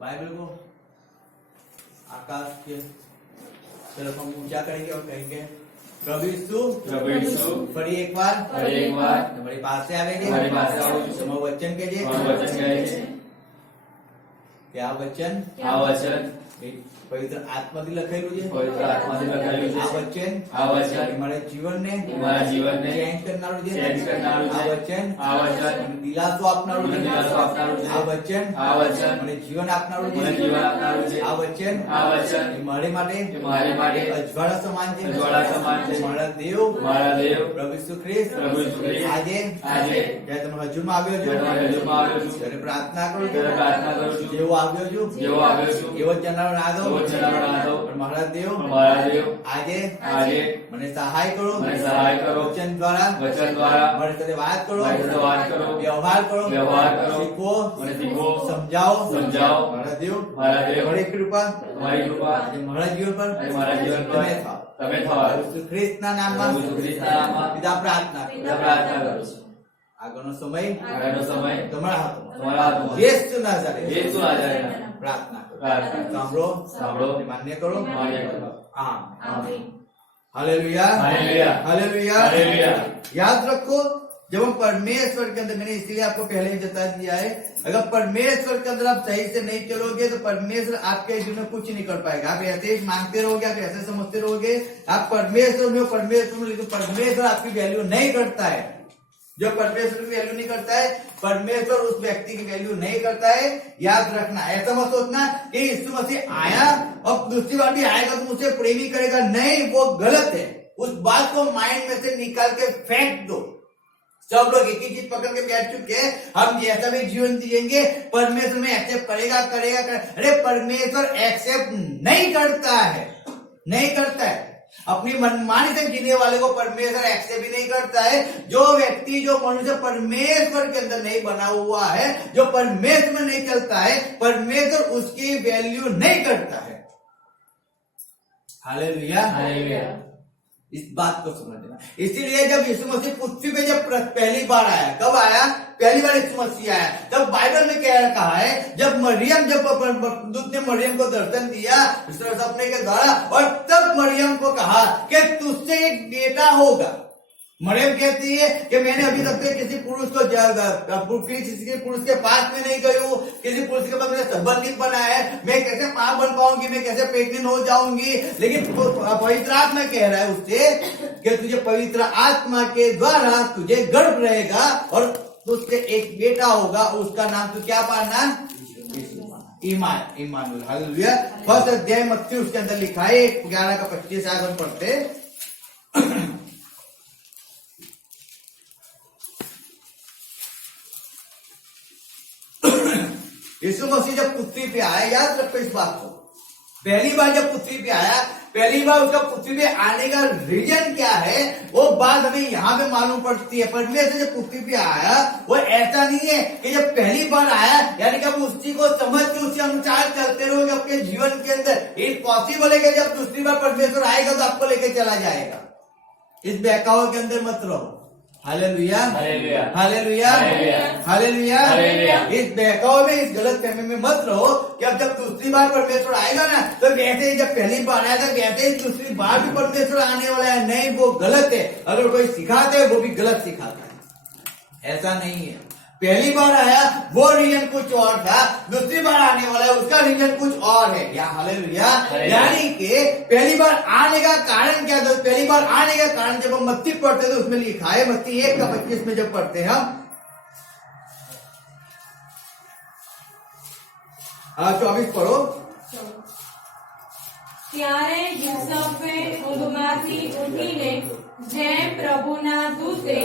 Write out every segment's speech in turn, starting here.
Bible को आकाश के तरफ हम ऊंचा करेंगे और कहेंगे प्रभु यीशु फरी एक बार हमारी પાસે આવેગે તમારું વચન કહેજે क्या वचन पवित्र आत्मा થી લખેલું છે આ વચન અમારા જીવનને ચેન્જ કરનારું છે આ વચન દિલાસો આપનારું છે આ વચન મને જીવન આપનારું છે આ વચન મારે માટે અજવાળા સમાન છે મારા દેવ પ્રભુ ઈસુ ખ્રિસ્ત આજે જ્યારે તમે હજુરમાં આવ્યો છો ત્યારે પ્રાર્થના કરો જેવો આવ્યો છું એવો જનારો નાદો મારા દેવ આજે મને સહાય કરો વચન દ્વારા મારી સાથે વાત કરો વ્યવહાર કરો શીખવો સમજાવો મારા દેવ મારી કૃપા મારા જીવન પર તમે થાઓ ખ્રિસ્તના નામમાં પિતા પ્રાર્થના કરું છું આગળનો સમય તમારા હાથમાં યેસુ નાઝારેથ प्रार्थना सामरो मान्य करो आमीन हालेलुया याद रखो जब हम परमेश्वर के अंदर, मैंने इसलिए आपको पहले ही बता दिया है, अगर परमेश्वर के अंदर आप सही से नहीं चलोगे तो परमेश्वर आपके जीवन में कुछ नहीं कर पाएगा। आप ऐसे ही मांगते रहोगे, आप ऐसे समझते रहोगे, आप परमेश्वर में लेकिन परमेश्वर आपकी वैल्यू नहीं करता है। जो परमेश्वर की वैल्यू नहीं करता है, परमेश्वर उस व्यक्ति की वैल्यू नहीं करता है। याद रखना, ऐसा मत सोचना कि यीशु मसीह आया और दूसरी बार भी आएगा तो मुझसे प्रेमी करेगा, नहीं, वो गलत है। उस बात को माइंड में से निकाल के फेंक दो। सब लोग एक ही चीज पकड़ के बैठ चुके हैं, हम जैसा भी जीवन जिएंगे परमेश्वर में एक्सेप्ट करेगा। अरे परमेश्वर एक्सेप्ट नहीं करता है। अपनी मनमानी से जीने वाले को परमेश्वर एक्सेप्ट भी नहीं करता है। जो व्यक्ति, जो मनुष्य परमेश्वर के अंदर नहीं बना हुआ है, जो परमेश्वर में नहीं चलता है, परमेश्वर उसकी वैल्यू नहीं करता है। हालेलुया। इस बात को समझना। इसीलिए जब यीशु मसीह पृथ्वी पे जब पहली बार आया, कब आया? पहली बार यीशु मसीह आया तब बाइबल में क्या कहा है? जब दूत ने मरियम को दर्शन दिया सपने के द्वारा, और तब मरियम को कहा कि तुझसे एक बेटा होगा। मरियम कहती है कि मैंने अभी तक किसी पुरुष के पास में नहीं गई हूँ, किसी पुरुष के पास मेरा संबंध नहीं बना है, मैं कैसे मां बन पाऊंगी, मैं कैसे प्रेग्नेंट हो जाऊंगी। लेकिन पवित्र आत्मा कह रहा है उससे कि तुझे पवित्र आत्मा के द्वारा तुझे गर्भ रहेगा और तुझसे एक बेटा होगा, उसका नाम तू क्या पाना? इमानुएल। हालेलुया। फर्स्ट अध्याय मत्ती उसके अंदर लिखा है 11:25 आज हम पढ़ते। यीशु मसीह जब पृथ्वी पे आया, याद रखो इस बात को, पहली बार जब पृथ्वी पे आया, पहली बार उसका पृथ्वी पे आने का रीजन क्या है वो बात हमें यहाँ पे मालूम पड़ती है। परमेश्वर जब पृथ्वी पे आया वो ऐसा नहीं है कि जब पहली बार आया यानी कि हम उसी को समझ के उसी अनुसार चलते रहोगे अपने जीवन के अंदर। इम्पॉसिबल है कि जब दूसरी बार परमेश्वर आएगा तो आपको लेके चला जाएगा। इस बहकावे के अंदर मत रहो। हालेलुया। इस बहकावे में, इस गलत फहमी में मत रहो कि अब जब दूसरी बार परमेश्वर आएगा ना तो वैसे ही जब पहली बार आया था वैसे ही दूसरी बार भी परमेश्वर आने वाला है। नहीं, वो गलत है। अगर कोई सिखाते है वो भी गलत सिखाता है, ऐसा नहीं है। पहली बार आया वो रीजन कुछ और था, दूसरी बार आने वाला है उसका रीजन कुछ और है। या हालेलुया। यानी कि पहली बार आने का कारण क्या था? पहली बार आने का कारण जब हम मत्ती पढ़ते थे उसमें लिखा है, मत्ती 1:25 में जब पढ़ते हैं हम, 24 पढ़ो। ત્યારે યુસુફે ઊંઘમાંથી ઉઠીને જેમ પ્રભુના દૂતે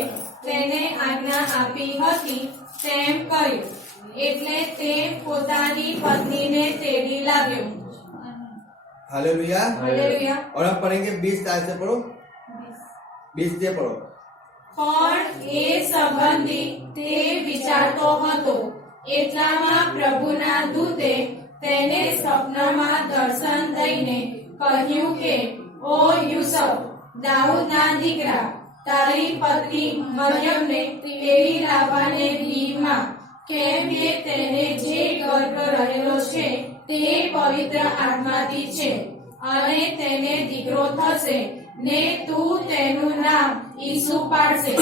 તેને આજ્ઞા આપી હતી તેમ કર્યું, એટલે તે પોતાની પત્નીને તેડી લાવ્યો। हालेलुया। और हम पढ़ेंगे 20 से पढ़ो, 20 से पढ़ो। પણ એ સંબંધી તે વિચારતો હતો, એટલામાં પ્રભુના દૂતે તેને સ્વપ્નમાં દર્શન દઈને કહ્યું કે ઓ યુસુફ, દાઉદના દીકરા, તારી પત્ની મરિયમને તેડી લાવવાને દીમાં, કેમ એ તેને જે ગર્ભ રહેલો છે તે પવિત્ર આત્માથી છે અને તેને દીકરો થશે ને તું તેનું નામ ઈસુ પાડશે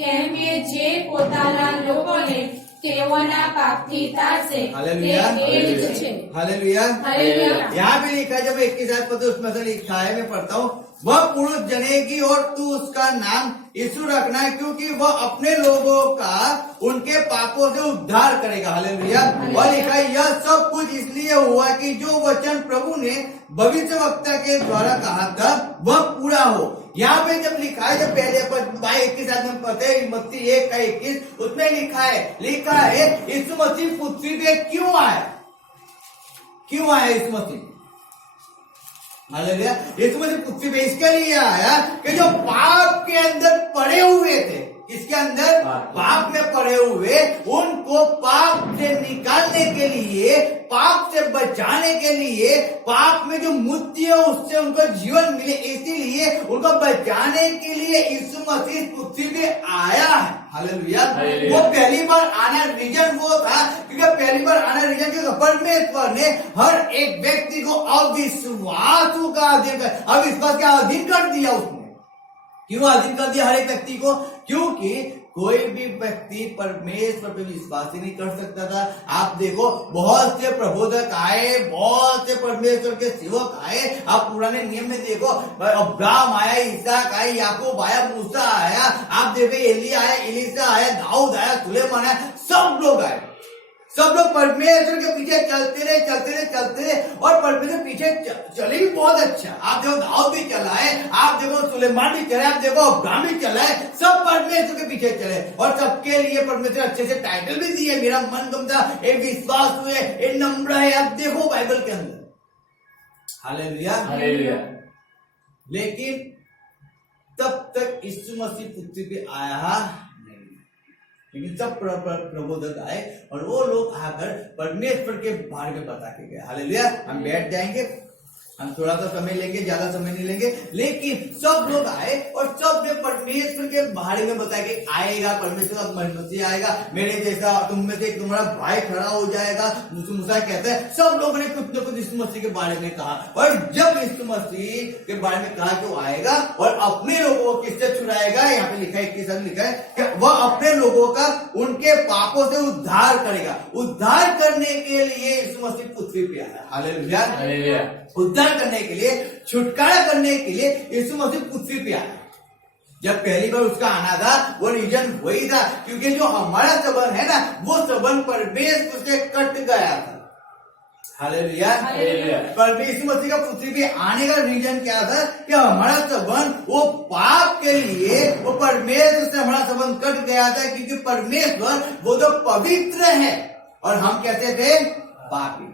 કેમ કે જે પોતાના લોકોને તેઓના પાપથી તારશે हालेलुया તે એ જ છે हालेलुया हालेलुया। यहाँ भी लिखा है, जब 21 पद उसमें से लिखा है, मैं पढ़ता हूँ, वह पुरुष जनेगी और तू उसका नाम यीशु रखना है क्योंकि वह अपने लोगों का उनके पापों से उद्धार करेगा। हालेलुया। और लिखा है, यह सब कुछ इसलिए हुआ कि जो वचन प्रभु ने भविष्यवक्ता के द्वारा कहा था वह पूरा हो। यहाँ पे जब लिखा है, जब पहले पद 21 में पढ़ते हैं, मत्ती 1:21, उसमें लिखा है यीशु मसीह पृथ्वी पे क्यों आया यीशु मसीह? हालेलुया। यीशु मसीह पृथ्वी पे इसके लिए आया कि जो पाप के अंदर पड़े हुए थे, इसके अंदर पाप में पड़े हुए, उनको पाप से निकालने के लिए, पाप से बचाने के लिए, पाप में जो मृत्यु है उससे उनको जीवन मिले, इसीलिए उनको बचाने के लिए यीशु मसीह पृथ्वी पे आया है। हालेलुया। वो पहली बार आना रीजन वो था क्योंकि पहली बार आना रीजन क्योंकि परमेश्वर ने हर एक व्यक्ति को अविश्वास का अविश्वास का अधीन कर दिया। उसने क्यों अधीन कर दिया हर एक व्यक्ति को? क्योंकि कोई भी व्यक्ति परमेश्वर पे विश्वास ही नहीं कर सकता था। आप देखो, बहुत से प्रबोधक आए, बहुत से परमेश्वर के सेवक आए। आप पुराने नियम में देखो, अब्राहम आया, इसहाक आया, याकूब आया, मूसा आया, आप देखो एलिया आया, एलीशा आया, दाऊद आया, सुलेमान आया, सब लोग आए। सब लोग परमेश्वर के पीछे चलते रहे और परमेश्वर पीछे चले भी बहुत अच्छा। आप देखो दाऊद भी चला है, आप देखो सुलेमान भी चला, आप देखो अब्राहम भी चला है, सब परमेश्वर के पीछे चले और सबके लिए परमेश्वर अच्छे से टाइटल भी दिए। मेरा मन गमता, एक विश्वास हुए, एक नम्र है। आप देखो बाइबल के अंदर। Hallelujah hallelujah. लेकिन तब तक यीशु मसीह पृथ्वी पे आया, लेकिन सब प्रबोधक आए और वो लोग आकर परमेश्वर के बारे में बता के गए। हालेलुया। हम बैठ जाएंगे, हम थोड़ा सा समय लेंगे, ज्यादा समय नहीं लेंगे, लेकिन सब लोग आए और सब ने परमेश्वर के बारे में बताया कि आएगा परमेश्वर का मसीह आएगा, मेरे जैसा तुम में से तुम्हारा भाई खड़ा हो जाएगा। मूसा कहता है, सब लोगों ने कुछ न कुछ यीशु मसीह के बारे में कहा। और जब यीशु मसीह के बारे में कहा कि वो आएगा और अपने लोगों को किससे छुड़ाएगा, यहाँ पे लिखा है, 21 लिखा है कि वह अपने लोगों का उनके पापों से उद्धार करेगा। उद्धार करने के लिए यीशु मसीह पृथ्वी पे आया। हालेलुया। उद्धार करने के लिए, छुटकारा करने के लिए यीशु मसीह पृथ्वी पे आया। जब पहली बार उसका आना था वो रीजन वही था क्योंकि जो हमारा संबंध है ना, वो संबंध परमेश्वर से कट गया था। हालेलुया। परमेश्वर मसीह का पृथ्वी पे आने का रीजन क्या था कि हमारा संबंध वो पाप के लिए, वो परमेश्वर से हमारा संबंध कट गया था क्योंकि परमेश्वर वो तो पवित्र है और हम कहते थे पापी।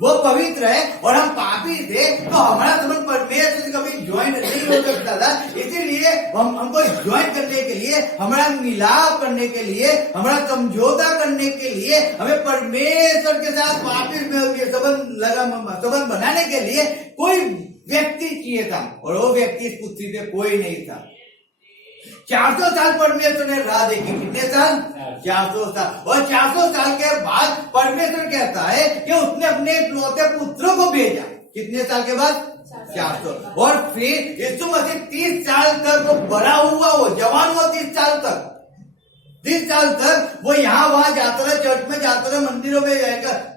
वो पवित्र है और हम पापी थे, तो हमारा संबंध परमेश्वर से कभी ज्वाइन नहीं हो सकता था। इसीलिए हमको ज्वाइन करने के लिए, हमारा मिलाप करने के लिए, हमारा समझौता करने के लिए, हमें परमेश्वर के साथ वापिस संबंध बनाने के लिए कोई व्यक्ति चाहिए था और वो व्यक्ति इस पृथ्वी पे कोई नहीं था। 400 साल परमेश्वर ने राह देखी। कितने साल? 400 साल। और 400 साल के बाद परमेश्वर कहता है कि उसने अपने इकलौते पुत्रों को भेजा। कितने साल के बाद? 400। और फिर यीशु मसीह 30 साल तक वो बड़ा हुआ, वो जवान हुआ 30 साल तक। 30 साल तक वो यहाँ वहां जाता रहा, चर्च में जाता रहा, मंदिरों में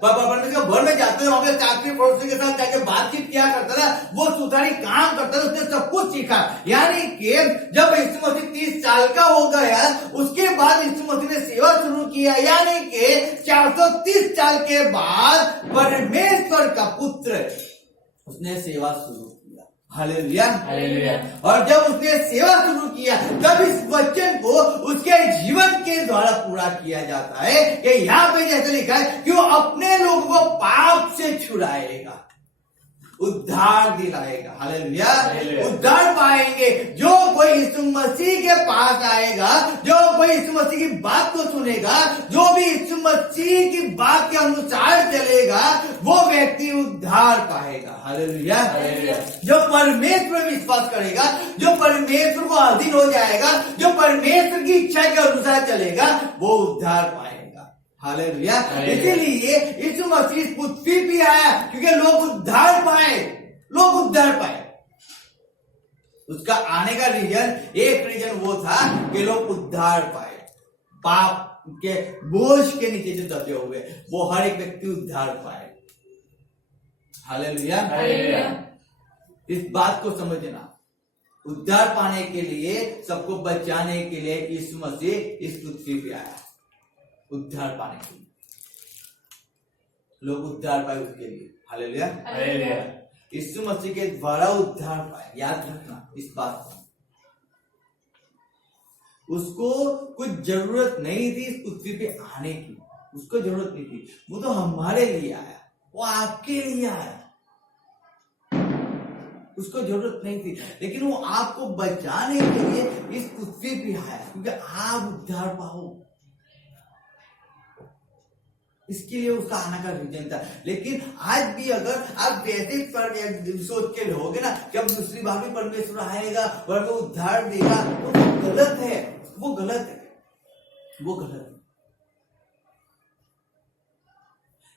परमेश्वर घर में जाता रहा, वहां पे साथी पड़ोसी के साथ जाके बातचीत किया करता था, वो सुधारी काम करता था, उसने सब कुछ सीखा। यानी कि जब यीशु मसीह 30 साल का हो गया, उसके बाद यीशु मसीह ने सेवा शुरू किया। यानी कि 430 साल के बाद परमेश्वर का पुत्र उसने सेवा शुरू किया। Hallelujah hallelujah. और जब उसने सेवा शुरू किया तब इस वचन को उसके जीवन के द्वारा पूरा किया जाता है कि यहाँ पे जैसे लिखा है कि वो अपने लोगों को पाप से छुड़ाएगा, उद्धार दिलाएगा। हालेलुया। उद्धार पाएंगे जो कोई यीशु मसीह के पास आएगा, जो कोई यीशु मसीह की बात को सुनेगा, जो भी यीशु मसीह की बात के अनुसार चलेगा, वो व्यक्ति उद्धार पाएगा। हालेलुया। जो परमेश्वर में विश्वास करेगा, जो परमेश्वर को अधीन हो जाएगा, जो परमेश्वर की इच्छा के अनुसार चलेगा, वो उद्धार पाएगा। हालेलुया। इसीलिए यीशु मसीह इस पृथ्वी पे आया, क्योंकि लोग उद्धार पाए, लोग उद्धार पाए। उसका आने का एक रीजन वो था कि लोग उद्धार पाए, पाप के बोझ के नीचे जो दबे हुए, वो हर एक व्यक्ति उद्धार पाए। हालेलुया। इस बात को समझना, उद्धार पाने के लिए, सबको बचाने के लिए यीशु मसीह इस पृथ्वी पे आया, उद्धार पाने के लिए। लोग उद्धार पाए उसके लिए। हालेलुया। यीशु मसीह के द्वारा उद्धार पाए, याद रखना इस बात को। उसको कुछ जरूरत नहीं थी इस पृथ्वी पे आने की, उसको जरूरत नहीं थी, वो तो हमारे लिए आया, वो आपके लिए आया, उसको जरूरत नहीं थी, लेकिन वो आपको बचाने के लिए इस पृथ्वी पे आया, क्योंकि आप उद्धार पाओ, इसके लिए उसका आने का रीजन था। लेकिन आज भी अगर आप वैसे सोच के रहोगे ना कि अब दूसरी बार भी परमेश्वर आएगा और वो उद्धार देगा, तो वो गलत है, वो गलत है, वो गलत है।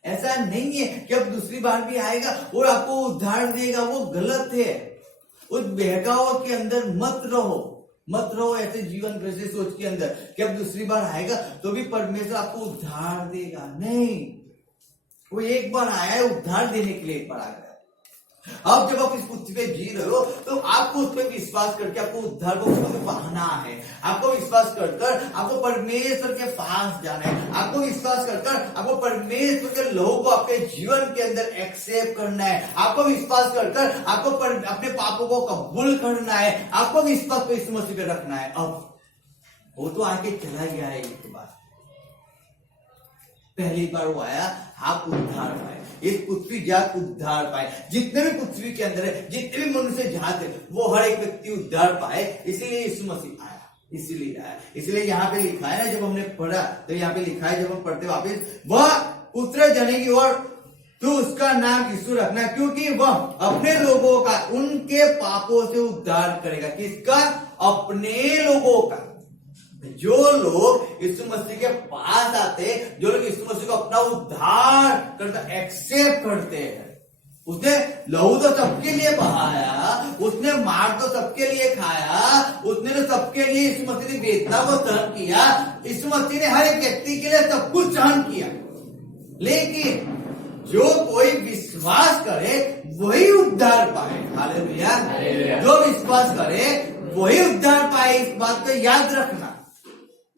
ऐसा नहीं है कि अब दूसरी बार भी आएगा और आपको उद्धार देगा, वो गलत है। उस बहकाव के अंदर मत रहो, मत रहो ऐसे जीवन वैसे सोच के अंदर कि अब दूसरी बार आएगा तो भी परमेश्वर आपको उद्धार देगा। नहीं, वो एक बार आया है उद्धार देने के लिए, एक बार आ गया। अब जब आप इस पृथ्वी पे जी रहे हो तो आपको उस पर विश्वास करके आपको उद्धार को पाना है, आपको विश्वास कर आपको परमेश्वर के पास जाना है, आपको विश्वास कर आपको परमेश्वर के लहू को आपके जीवन के अंदर एक्सेप्ट करना है, आपको विश्वास कर आपको अपने पापों को कबूल करना है, आपको विश्वास को यीशु मसीह पे रखना है। अब वो तो आके चला गया है, एक बार पहली बार वो आया, आप उद्धार पाए, इस पृथ्वी जात उद्धार पाए, जितने भी पृथ्वी के अंदर है, जितने भी मनुष्य जात है, वो हर एक व्यक्ति उद्धार पाए, इसीलिए यीशु मसीह आया, इसीलिए आया। इसलिए यहाँ पे लिखा है ना, जब हमने पढ़ा तो यहाँ पे लिखा है, जब हम पढ़ते वापिस, वह पुत्र जनेगी और तू उसका नाम यीशु रखना, क्योंकि वह अपने लोगों का उनके पापों से उद्धार करेगा। किसका? अपने लोगों का। जो लोग यीशु मसीह के पास आते, जो लोग यीशु मसीह को अपना उद्धार करता, एक्सेप्ट करते हैं, उसने लहू तो सबके लिए बहाया, उसने मार तो सबके लिए खाया, उसने तो सबके लिए यीशु मसीह ने वेदना को सहन किया, यीशु मसीह ने हर एक व्यक्ति के लिए सब कुछ सहन किया। लेकिन जो कोई विश्वास करे वही उद्धार पाए। हालेलुया। जो विश्वास करे वही उद्धार पाए, इस बात को याद रखना।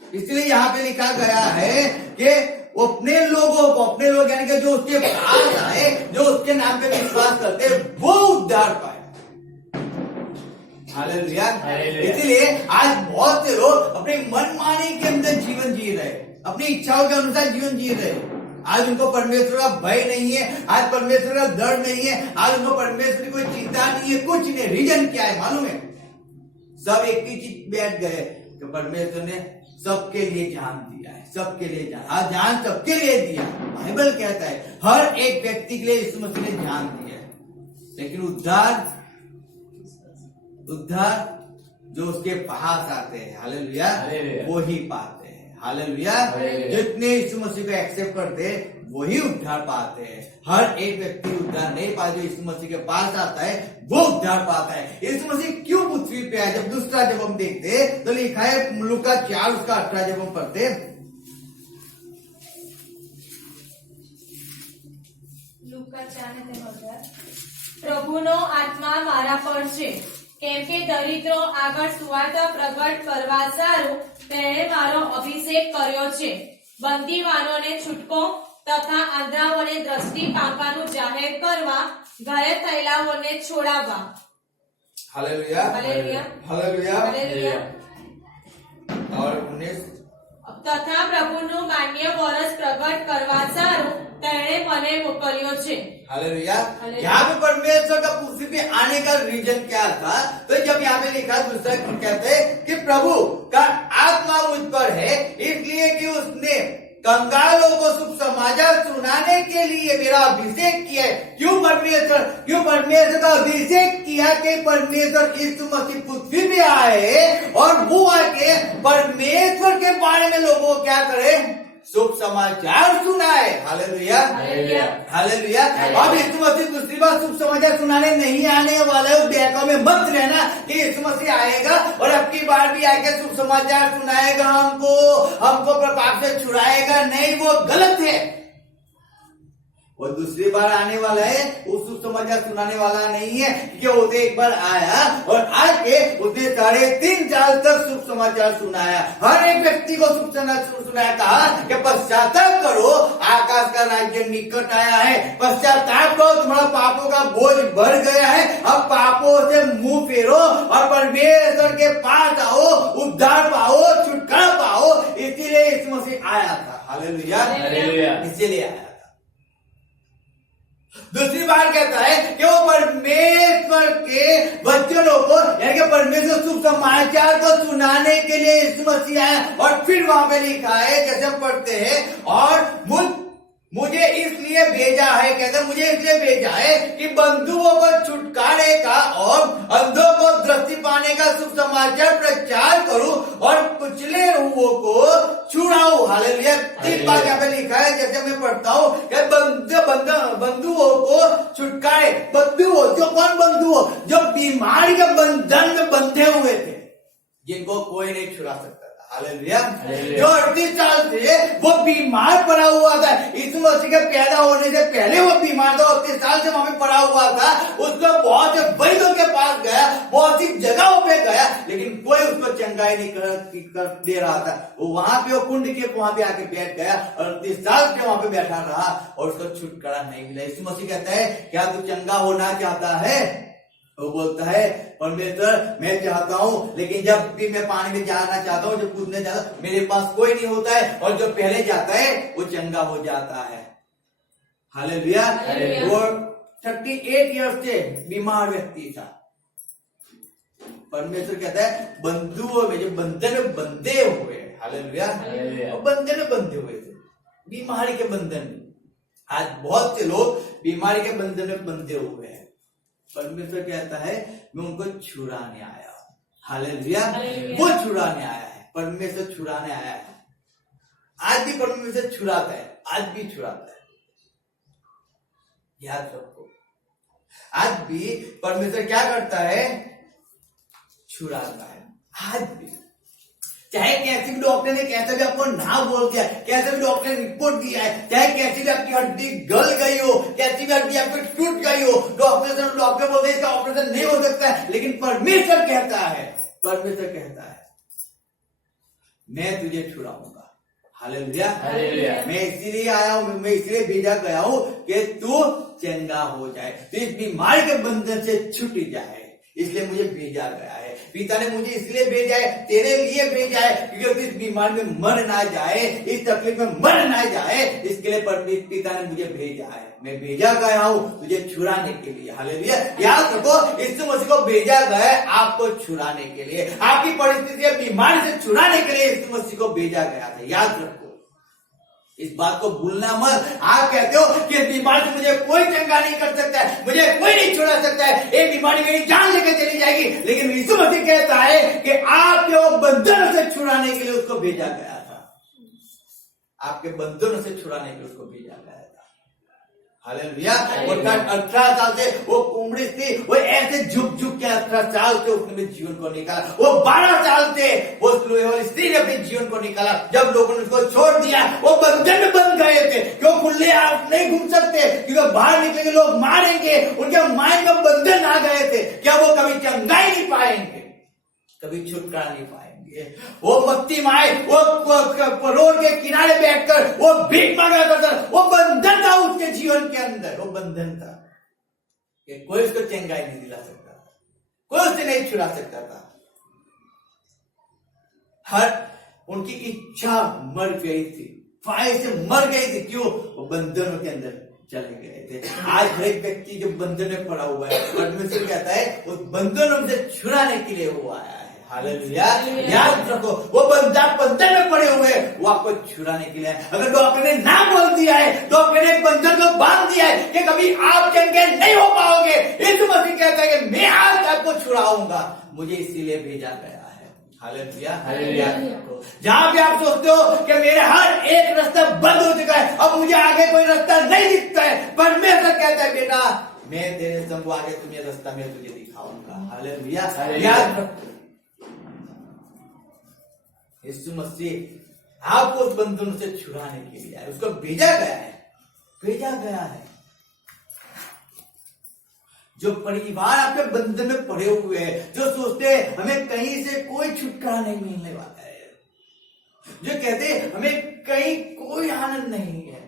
इसलिए यहाँ पे लिखा गया है कि वो अपने लोगों को, अपने लोग यानी कि जो उसके पास आए, जो उसके नाम पे विश्वास करते, वो उद्धार पाए। हालेलुया। इसलिए आज बहुत से लोग अपने मनमानी के अंदर जीवन जी रहे, अपनी इच्छाओं के अनुसार जीवन जी रहे। आज उनको परमेश्वर का भय नहीं है, आज परमेश्वर का डर नहीं है, आज उनको परमेश्वर की कोई चिंता नहीं है, कुछ नहीं। रीजन क्या है मालूम है? सब एक ही चीज बैठ गए कि परमेश्वर ने सबके लिए जान दिया है, सबके लिए जान, जान सबके लिए दिया। बाइबल कहता है हर एक व्यक्ति के लिए यीशु मसीह ने जान दिया है, लेकिन उद्धार जो उसके पास आते हैं, हालेलुया, वो ही पाते हैं। हालेलुया। जितने यीशु मसीह को एक्सेप्ट करते हैं वही उद्धार पाते हैं। हर एक व्यक्ति उद्धार नहीं पाता, जो यीशु मसीह के पास आता है वो उद्धार पाता है। यीशु मसीह क्यों पृथ्वी पे आया? जब हम देखते तो लिखा है लूका 4 उसका 18, जब हम पढ़ते, લૂકા 4:18, પ્રભુનો આત્મા મારા પર છે, કેમ કે દરિદ્રો આગળ સુવાર્તા પ્રગટ કરવા સારું તેણે મારો અભિષેક કર્યો છે, બંદીવાનોને છૂટકો તથા આંધળાઓને દ્રષ્ટિ પામવાનું જાહેર કરવા, ઘાયલ થયેલાઓને છોડાવવા। Hallelujah, hallelujah, hallelujah, hallelujah. और 19, તથા પ્રભુનું માન્ય વરસ પ્રગટ કરવા સારું તેણે મને મોકલ્યો છે। हालेलुया। यहाँ पे परमेश्वर का पृथ्वी पे आने का रीजन क्या था? तो जब यहाँ पे लिखा दूसरा कहते हैं कि प्रभु का आत्मा मुझ पर है, इसलिए कि उसने कंगालों को शुभ समाचार सुनाने के लिए मेरा अभिषेक किया है। क्यों परमेश्वर का अभिषेक किया कि परमेश्वर यीशु मसीह पृथ्वी पे आए और वो आके परमेश्वर के बारे में लोगों को क्या करे, शुभ समाचार सुनाए। Hallelujah, hallelujah. अब यीशु मसीह दूसरी बार शुभ समाचार सुनाने नहीं आने वाला है। उस व्याख्या में मत रहना कि यीशु मसीह आएगा और अब की बार भी आके शुभ समाचार सुनाएगा, हमको पाप से छुड़ाएगा। नहीं, वो गलत है। वो दूसरी बार आने वाला है, वो शुभ समाचार सुनाने वाला नहीं है, क्योंकि वो एक बार आया और आके उसने 3.5 साल तक शुभ समाचार सुनाया। हर एक व्यक्ति को शुभ समाचार सुनाया, कहा कि पश्चाताप करो, आकाश का राज्य निकट आया है। पश्चाताप करो, तुम्हारा पापों का बोझ बढ़ गया है। अब पापों से मुंह फेरो और परमेश्वर के पास आओ, उद्धार पाओ, छुटकारा पाओ। इसीलिए यीशु मसीह आया था। हालेलुया, इसीलिए आया। दूसरी बार कहता है कि वो परमेश्वर के वचनों को, यानी कि परमेश्वर शुभ समाचार को सुनाने के लिए यीशु मसीह आया। और फिर वहां पे लिखा है, जैसे हम पढ़ते हैं, और मुझे इसलिए भेजा है, कहते मुझे इसलिए भेजा है कि बंधुओं को छुटकारे का और अंधों को दृष्टि पाने का शुभ समाचार प्रचार करूं और कुचले हुओं को छुड़ाऊं। हालेलुया। 3 बार यहाँ पे लिखा है, जैसे मैं पढ़ता हूं कि बंधुओं को छुटकारे। बंधुओं, जो कौन बंधुओं? जो बीमारी के बंधन में बंधे हुए थे, जिनको कोई नहीं छुड़ा सकता। हालेलुया। जो 38 साल से वो बीमार पड़ा हुआ था, यीशु मसीह के पैदा होने से पहले वो बीमार था, 38 साल से वहां पे पड़ा हुआ था। उसको बहुत से वैद्यों के पास गया, बहुत सी जगहों पे गया, लेकिन कोई उसको चंगाई नहीं कर दे रहा था। वो वहां पे, वो कुंड के वहां पे आके बैठ गया और 38 साल से वहां पे बैठा रहा और उसको छुटकारा नहीं मिला। यीशु मसीह कहता है, क्या तू चंगा होना चाहता है? वो बोलता है, परमेश्वर मैं चाहता हूं, लेकिन जब भी मैं पानी में जाना चाहता हूं, जब कूदने जाता हूं, मेरे पास कोई नहीं होता है, और जो पहले जाता है वो चंगा हो जाता है। हालेलुया। वो 38 ईयर्स से बीमार व्यक्ति था। परमेश्वर कहता है, बंधुओं में जो बंधन में बंधे हुए, हालेलुया, बंधन में बंधे हुए थे, बीमारी के बंधन में। आज बहुत से लोग बीमारी के बंधन में बंधे हुए हैं। परमेश्वर कहता है, मैं उनको छुड़ाने आया हूं। हालेलुया। वो छुड़ाने आया है, परमेश्वर छुड़ाने आया है। आज भी परमेश्वर छुड़ाता है, आज भी छुड़ाता है। याद रखो, आज भी परमेश्वर क्या करता है? छुड़ाता है। आज भी, चाहे कैसे भी डॉक्टर ने कैसे भी आपको ना बोल दिया, कैसे भी डॉक्टर ने रिपोर्ट दिया है, चाहे कैसी भी आपकी हड्डी गल गई हो, कैसी भी हड्डी आपकी टूट गई हो, डॉक्टर बोलते हैं इसका ऑपरेशन नहीं हो सकता है, लेकिन परमेश्वर कहता है, मैं तुझे छुड़ाऊंगा। हालेलुया। मैं इसीलिए आया हूं, मैं इसलिए भेजा गया हूं कि तू चंगा हो जाए, तो इस बीमारी के बंधन से छूट जाए, इसलिए मुझे भेजा गया है। पिता ने मुझे इसलिए भेजा है, तेरे लिए भेजा है, क्योंकि इस बीमारी में मर ना जाए, इस तकलीफ में मर ना जाए, इसके लिए पिता ने मुझे भेजा है। मैं भेजा गया हूं तुझे छुड़ाने के लिए। हालेलुया। याद रखो, यीशु मसीह को भेजा गया है आपको छुड़ाने के लिए, आपकी परिस्थिति बीमारी से छुड़ाने के लिए यीशु मसीह को भेजा गया था। याद रखो, इस बात को भूलना मत। आप कहते हो कि इस बीमारी से मुझे कोई चंगा नहीं कर सकता है, मुझे कोई नहीं छुड़ा सकता है, ये बीमारी मेरी जान लेकर चली जाएगी, लेकिन यीशु मसीह कहता है कि आपके वो बंधनों से छुड़ाने के लिए उसको भेजा गया था। आपके बंधनों से छुड़ाने के लिए उसको भेजा गया था। हालेलुया। वो 18 साल से वो कुमड़ी थी, वो ऐसे झुक के 18 साल से उसने जीवन को निकाला। वो 12 साल से वो स्त्री ने अपने जीवन को निकाला। जब लोगों ने उसको छोड़ दिया, वो बंधन में बंध गए थे। क्यों? खुले आप नहीं घूम सकते, क्योंकि बाहर निकलेंगे लोग मारेंगे। उनके माइंड में बंधन आ गए थे। क्या वो कभी चंगाई नहीं पाएंगे, कभी छुटकारा नहीं पाएंगे? वो मत्ती माए, वो रोड के किनारे बैठकर वो भीख मांगा करता, वो बंधन था उसके जीवन के अंदर। वो बंधन था कि कोई उसको चंगाई नहीं दिला सकता था, कोई उससे नहीं छुड़ा सकता था। हर उनकी इच्छा मर गई थी, ख्वाहिश से मर गई थी। क्यों? वो बंधनों के अंदर चले गए थे। आज हर एक व्यक्ति जो बंधन में पड़ा हुआ है, परमेश्वर कहता है उस बंधनों से छुड़ाने के लिए वो आया है। हालेलुया। याद रखो, वो बंधन में पड़े हुए वो आपको छुड़ाने के लिए। अगर तो आपने ना बोल दिया है तो आपने एक बंधन को बांध दिया है कि कभी आप चंगे नहीं हो पाओगे। यीशु मसीह कहता है कि मैं आज आपको छुड़ाऊंगा, मुझे इसीलिए भेजा गया है। हालेलुया। जहां भी आप सोचते हो कि मेरे हर एक रास्ता बंद हो चुका है, अब मुझे आगे कोई रास्ता नहीं दिखता है, परमेश्वर कहता है बेटा मैं तेरे संग आगे तुम्हें रास्ता मैं तुझे दिखाऊंगा। हालेलुया। याद रखो, यीशु मसीह आपको उस बंधन से छुड़ाने के लिए आए, उसको भेजा गया है, भेजा गया है। जो परिवार आपके बंधन में पड़े हुए हैं, जो सोचते हैं हमें कहीं से कोई छुटकारा नहीं मिलने वाला है, जो कहते हैं हमें कहीं कोई आनंद नहीं है,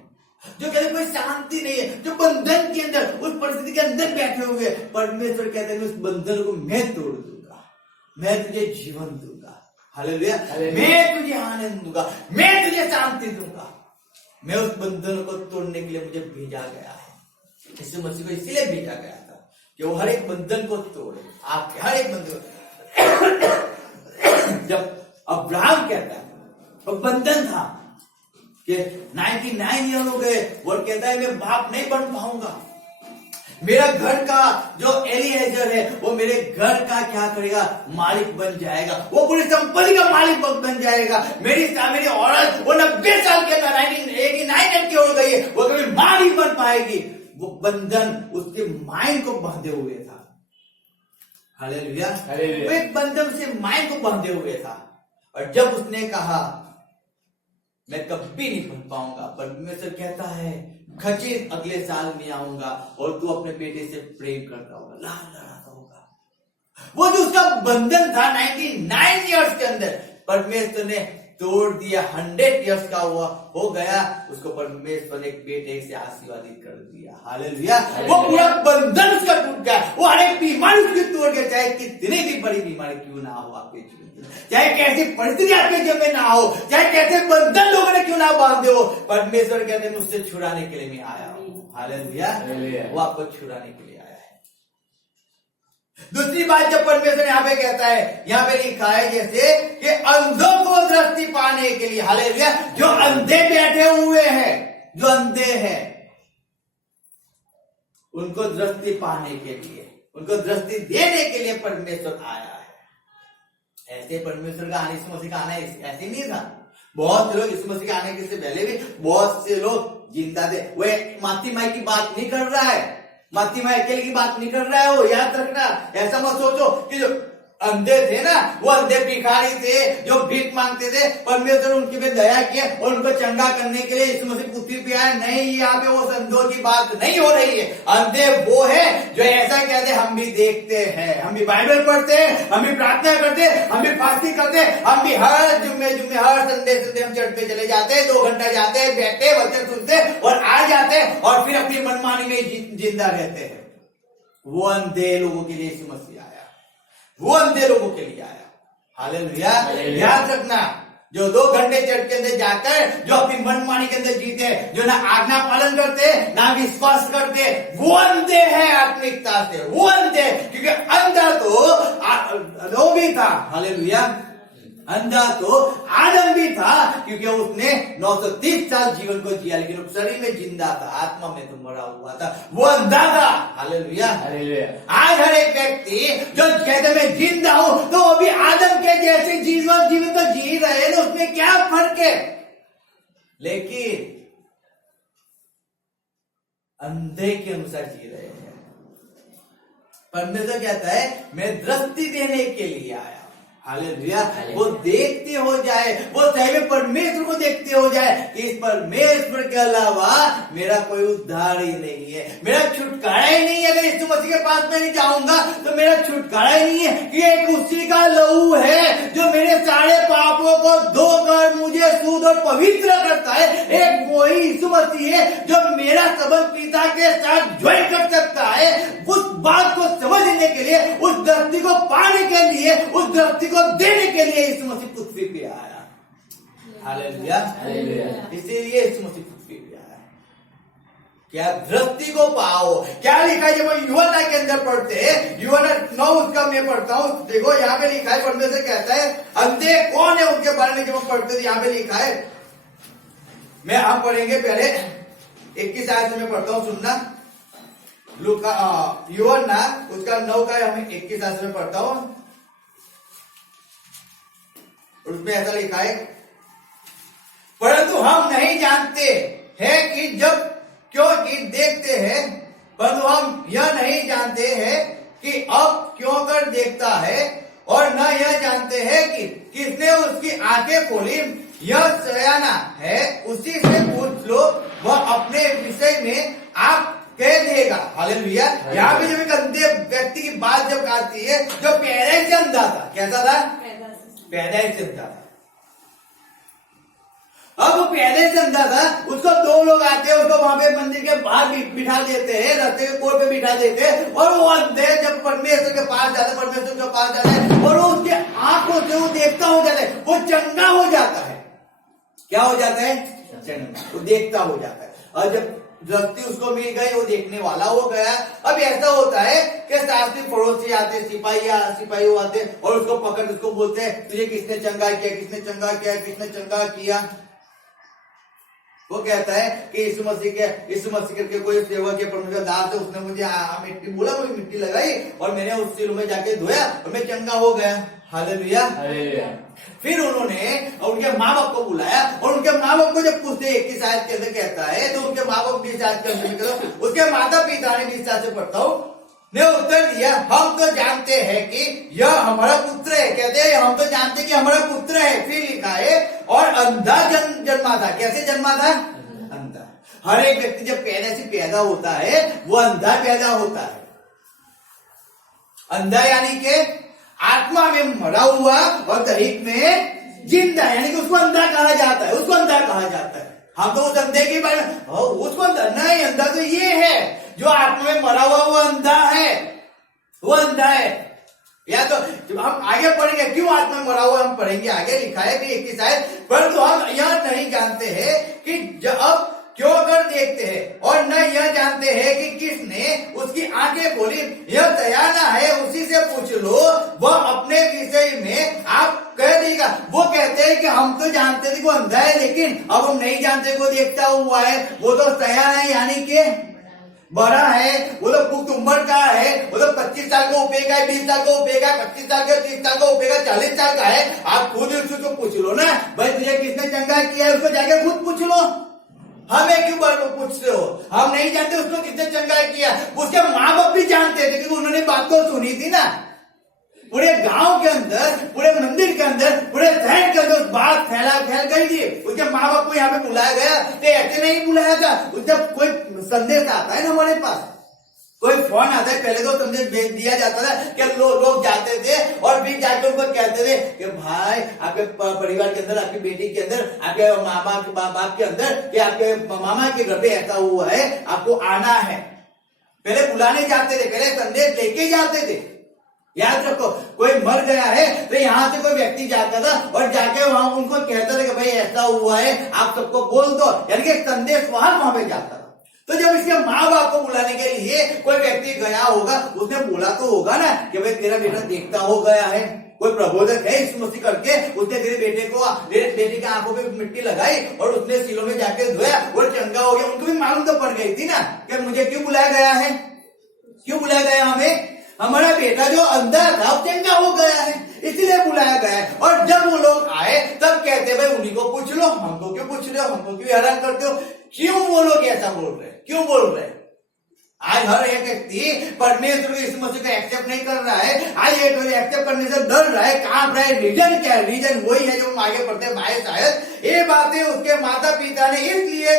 जो कहते कोई शांति नहीं है, जो बंधन के अंदर उस परिस्थिति के अंदर बैठे हुए, परमेश्वर कहते हैं उस बंधन को मैं तोड़ दूंगा, मैं तुझे जीवन दूंगा। हालेलुया। मैं तुझे आनंद दूंगा, मैं तुझे शांति दूंगा। मैं उस बंधन को तोड़ने के लिए मुझे भेजा गया है। यीशु मसीह को इसीलिए भेजा गया था कि वो हर एक बंधन को तोड़े, आपके हर एक बंधन को। जब अब्राहम कहता है वो बंधन था कि 99 ईयर हो गए, वो कहता है मैं बाप नहीं बन पाऊंगा, मेरा घर का जो एलिएजर है वो मेरे घर का क्या करेगा, मालिक बन जाएगा, वो पूरी संपत्ति का मालिक बन जाएगा। मेरी औरत वो 90 साल के अंदर 89 की हो गई है, वो कभी मां नहीं बन पाएगी। वो बंधन उसके माइंड को बांधे हुए था। हालेलुया। वो एक बंधन से माइंड को बांधे हुए था। और जब उसने कहा मैं कभी नहीं बन पाऊंगा, परमेश्वर कहता है खचित अगले साल में आऊंगा और तू अपने बेटे से प्रेम करता होगा, लाल लड़ाता होगा। वो जो उसका बंधन था 99 इयर्स के अंदर, परमेश्वर ने तोड़ दिया। 100 इयर्स का हुआ हो गया, उसको परमेश्वर ने एक बेटे से आशीर्वादित कर दिया। हालेलुया। वो पूरा बंधन उसका टूट गया, वो हर एक बीमारी उसकी तोड़ गया, चाहे कितनी भी बड़ी बीमारी क्यों ना हो आपके जीवन, चाहे कैसी परिस्थिति आपके जीवन में ना हो, चाहे कैसे बंधन लोगों ने क्यों ना बांधे हो, परमेश्वर कहते हैं मुझसे छुड़ाने के लिए मैं आया हूं। हालेलुया। वो आपको छुड़ाने के लिए आया है। दूसरी बात जब परमेश्वर यहाँ पे कहता है, यहाँ पे लिखा है जैसे कि अंधों को दृष्टि पाने के लिए। हालेलुया। जो अंधे बैठे हुए हैं, जो अंधे हैं, उनको दृष्टि पाने के लिए, उनको दृष्टि देने के लिए परमेश्वर आया है। ऐसे परमेश्वर का आने, यीशु मसीह का आना ऐसे नहीं था। बहुत से लोग यीशु मसीह के आने के पहले भी बहुत से लोग जिंदा थे। वो माती माई की बात नहीं कर रहा है, माती माई अकेले की बात नहीं कर रहा है। वो याद रखना, ऐसा मत सोचो कि जो अंधे थे ना, वो अंधे भिखारी थे जो भीख मांगते थे, परमेश्वर उनके पे दया किया और उनको चंगा करने के लिए यीशु मसीह पृथ्वी पे आए। नहीं, यहाँ पे वो अंधों की बात नहीं हो रही है। अंधे वो है जो ऐसा कहते हम भी देखते हैं, हम भी बाइबल पढ़ते हैं, हम भी प्रार्थना करते हैं, हम भी फास्टिंग करते हैं, हम भी हर जुम्मे हर संडे हम चर्च पे चले जाते हैं, 2 घंटा जाते हैं, बैठते वचन सुनते और आ जाते हैं और फिर अपनी मनमानी में जिंदा रहते हैं। वो अंधे लोगों के लिए यीशु मसीह आया, वो अंधे लोगों के लिए आया। हालेलुया। याद रखना, जो 2 घंटे चर्च के अंदर जाकर जो अपनी मनमानी के अंदर जीते, जो ना आज्ञा पालन करते ना विश्वास करते, वो अंधे हैं आत्मिकता से, वो अंधे। क्योंकि अंधा तो वो भी था। हालेलुया। अंधा तो आदम भी था, क्योंकि उसने 930 साल जीवन को जिया, लेकिन शरीर में जिंदा था, आत्मा में तो मरा हुआ था। वो अंधा था। हालेलुया। आज हर एक व्यक्ति जो कहते मैं जिंदा हूं, तो वो भी आदम के जैसे जीवन तो जी रहे हैं, उसमें क्या फर्क है? लेकिन अंधे के अनुसार जी रहे हैं। परमेश्वर कहता है मैं दृष्टि देने के लिए आया। हालेलुया। वो देखते हो जाए, वो सही में परमेश्वर को देखते हो जाए कि इस परमेश्वर के अलावा मेरा कोई उद्धार ही नहीं है, मेरा छुटकारा ही नहीं है। अगर यीशु मसीह के पास में नहीं जाऊंगा तो मेरा छुटकारा ही नहीं है। कि एक उसी का लहू है जो मेरे सारे पापों को धोकर मुझे शुद्ध और पवित्र करता है। एक वही यीशु मसीह है जो मेरा संबंध पिता के साथ ज्वाइन कर सकता है। उस बात को समझने के लिए, उस दृष्टि को पाने के लिए, उस दृष्टि को देने के लिए यीशु मसीह पृथ्वी पे आया। हालेलुया। इसीलिए यीशु मसीह पृथ्वी पे आया। क्या दृष्टि को पाओ। क्या लिखा है जब हम यूहन्ना के अंदर पढ़ते हैं, यूहन्ना 9 उसका मैं पढ़ता हूं, देखो यहाँ पे लिखा है, परमेश्वर कहता है अंधे कौन है उनके बारे में जब हम पढ़ते थे, यहाँ पे लिखा है, मैं हम पढ़ेंगे पहले 21 आयत में पढ़ता हूं, सुनना। लूका यूहन्ना उसका 9 का हमें 21 आयत में पढ़ता हूं, उसमें ऐसा लिखा है, परंतु हम नहीं जानते हैं कि जब क्योंकि देखते हैं, परंतु हम यह नहीं जानते हैं कि अब क्यों कर देखता है, और न यह जानते हैं कि किसने उसकी आंखें खोली। यह सयाना है, उसी से पूछ लो, वह अपने विषय में आप कह देगा। हालेलुया। यहाँ पे जब एक अंधे व्यक्ति की बात जब आती है, जो पैदा से अंधा था, कैसा था? पैदा से अंधा था। अब वो पहले से अंधा था, उसको 2 लोग आते हैं, उसको वहां पे मंदिर के बाहर बिठा देते हैं, रास्ते के कोर पे बिठा देते हैं, और वो अंधे जब परमेश्वर के पास जाता है, परमेश्वर के पास जाता है, और वो उसके आंखों से वो देखता हो जाता है, वो चंगा हो जाता है। क्या हो जाता है? चंगा, वो देखता हो जाता है। और जब दृष्टि उसको मिल गई, वो देखने वाला हो गया। अब ऐसा होता है कि शास्त्री पड़ोसी आते, सिपाही आते, और उसको पकड़ उसको बोलते हैं, तुझे किसने चंगा किया, किसने चंगा किया, किसने चंगा किया? वो कहता है कि यीशु मसीह करके कोई सेवक के परमेश्वर दास है, उसने मुझे मिट्टी बोला, मुझे मिट्टी लगाई और मैंने उस सिर में जाके धोया और मैं चंगा हो गया। हालेलुया। फिर उन्होंने उनके माँ बाप को बुलाया, और उनके माँ बाप को जब पूछते 21 आयत के अंदर कहता है, तो उनके माँ बाप 20 आयत के अंदर, उसके माता पिता ने 20 आयत से पढ़ता हूं, ने उत्तर दिया, हम तो जानते हैं कि यह हमारा पुत्र है। कहते हैं हम तो जानते हैं कि हमारा पुत्र है। फिर लिखा है, और अंधा जन्मा था। कैसे जन्मा था? अंधा। हर एक व्यक्ति जब पैदा होता है, वो अंधा पैदा होता है। अंधा यानी कि आत्मा में मरा हुआ और दैहिक में जिंदा, यानी कि उसको अंधा कहा जाता है, उसको अंधा कहा जाता है। हम तो उस अंधे के बारे में उसको अंधा नहीं, अंधा तो ये है जो आत्मा में मरा हुआ, वो अंधा है, वो अंधा है। या तो जब हम आगे पढ़ेंगे क्यों आत्मा में मरा हुआ, हम पढ़ेंगे आगे। लिखा है कि 21 आयत, परंतु हम यह नहीं जानते हैं कि अब क्यों कर देखते हैं, और न यह जानते हैं कि किसने उसकी आंखें खोली। यह दयाना है, उसी से पूछ लो, वह अपने विषय में आप कह देगा। वो कहते हैं कि हम तो जानते थे कि वो अंधा है, लेकिन अब हम नहीं जानते वो देखता हुआ है। वो तो सयाना है, यानी कि बड़ा है, वो तो पुख्त उम्र का है, वो तो 25 साल का उपेगा है, 20 साल का उपेगा है, 25 साल का, 30 साल का उपेगा, 40 साल का है। आप खुद उसको पूछ लो ना, भाई तुझे किसने चंगा किया है, उसको जाके खुद पूछ लो। हमें क्यों बार पूछते हो? हम नहीं जानते उसको किसने चंगा किया। उसके माँ बाप भी जानते थे, क्योंकि उन्होंने बात को सुनी थी ना। पूरे गांव के अंदर, पूरे मंदिर के अंदर, पूरे शहर के अंदर बात फैल गई थी। उसके माँ बाप को यहाँ पे बुलाया गया, तो ऐसे नहीं बुलाया था। जब कोई संदेश आता है ना हमारे पास, कोई फोन आता है, पहले तो संदेश भेज दिया जाता था कि लोग जाते थे और फिर जाके उनको कहते थे कि भाई आपके परिवार के अंदर, आपकी बेटी के अंदर, आपके मामा के बाप के अंदर, कि आपके मामा के घर पे ऐसा हुआ है, आपको आना है। पहले बुलाने जाते थे, पहले संदेश लेके जाते थे। याद रखो, कोई मर गया है तो यहाँ से कोई व्यक्ति जाता था और जाके वहां उनको कहता था कि भाई ऐसा हुआ है, आप सबको बोल दो, यानी कि संदेश वहां पे जाता था। तो जब इसके माँ बाप को बुलाने के लिए कोई व्यक्ति गया होगा, उसने बोला तो होगा ना कि भाई तेरा बेटा देखता हो गया है, कोई प्रबोधक है यीशु मसीह करके, उसने तेरे बेटे की आंखों पे मिट्टी लगाई और उसने सिलों में जाके धोया, वो चंगा हो गया। उनको भी मालूम तो पड़ गई थी ना कि मुझे क्यों बुलाया गया है, क्यों बुलाया गया हमें। हमारा बेटा जो अंधा था वो चंगा हो गया है, इसलिए बुलाया गया है। और जब वो लोग आए तब कहते भाई उन्हीं को पूछ लो, हमको क्यों पूछ रहे हो, हमको क्यों हैरान करते हो। क्यों वो लोग ऐसा बोल रहे हैं, क्यों बोल रहे हैं? आज हर एक व्यक्ति परमेश्वर के इस मसीह को एक्सेप्ट नहीं कर रहा है। आज एक एक्सेप्ट करने से डर रहा है, कांप रहा है। रीजन क्या है? रीजन वही है जो हम आगे पढ़ते हैं। भाई शायद ये बातें उसके माता पिता ने इसलिए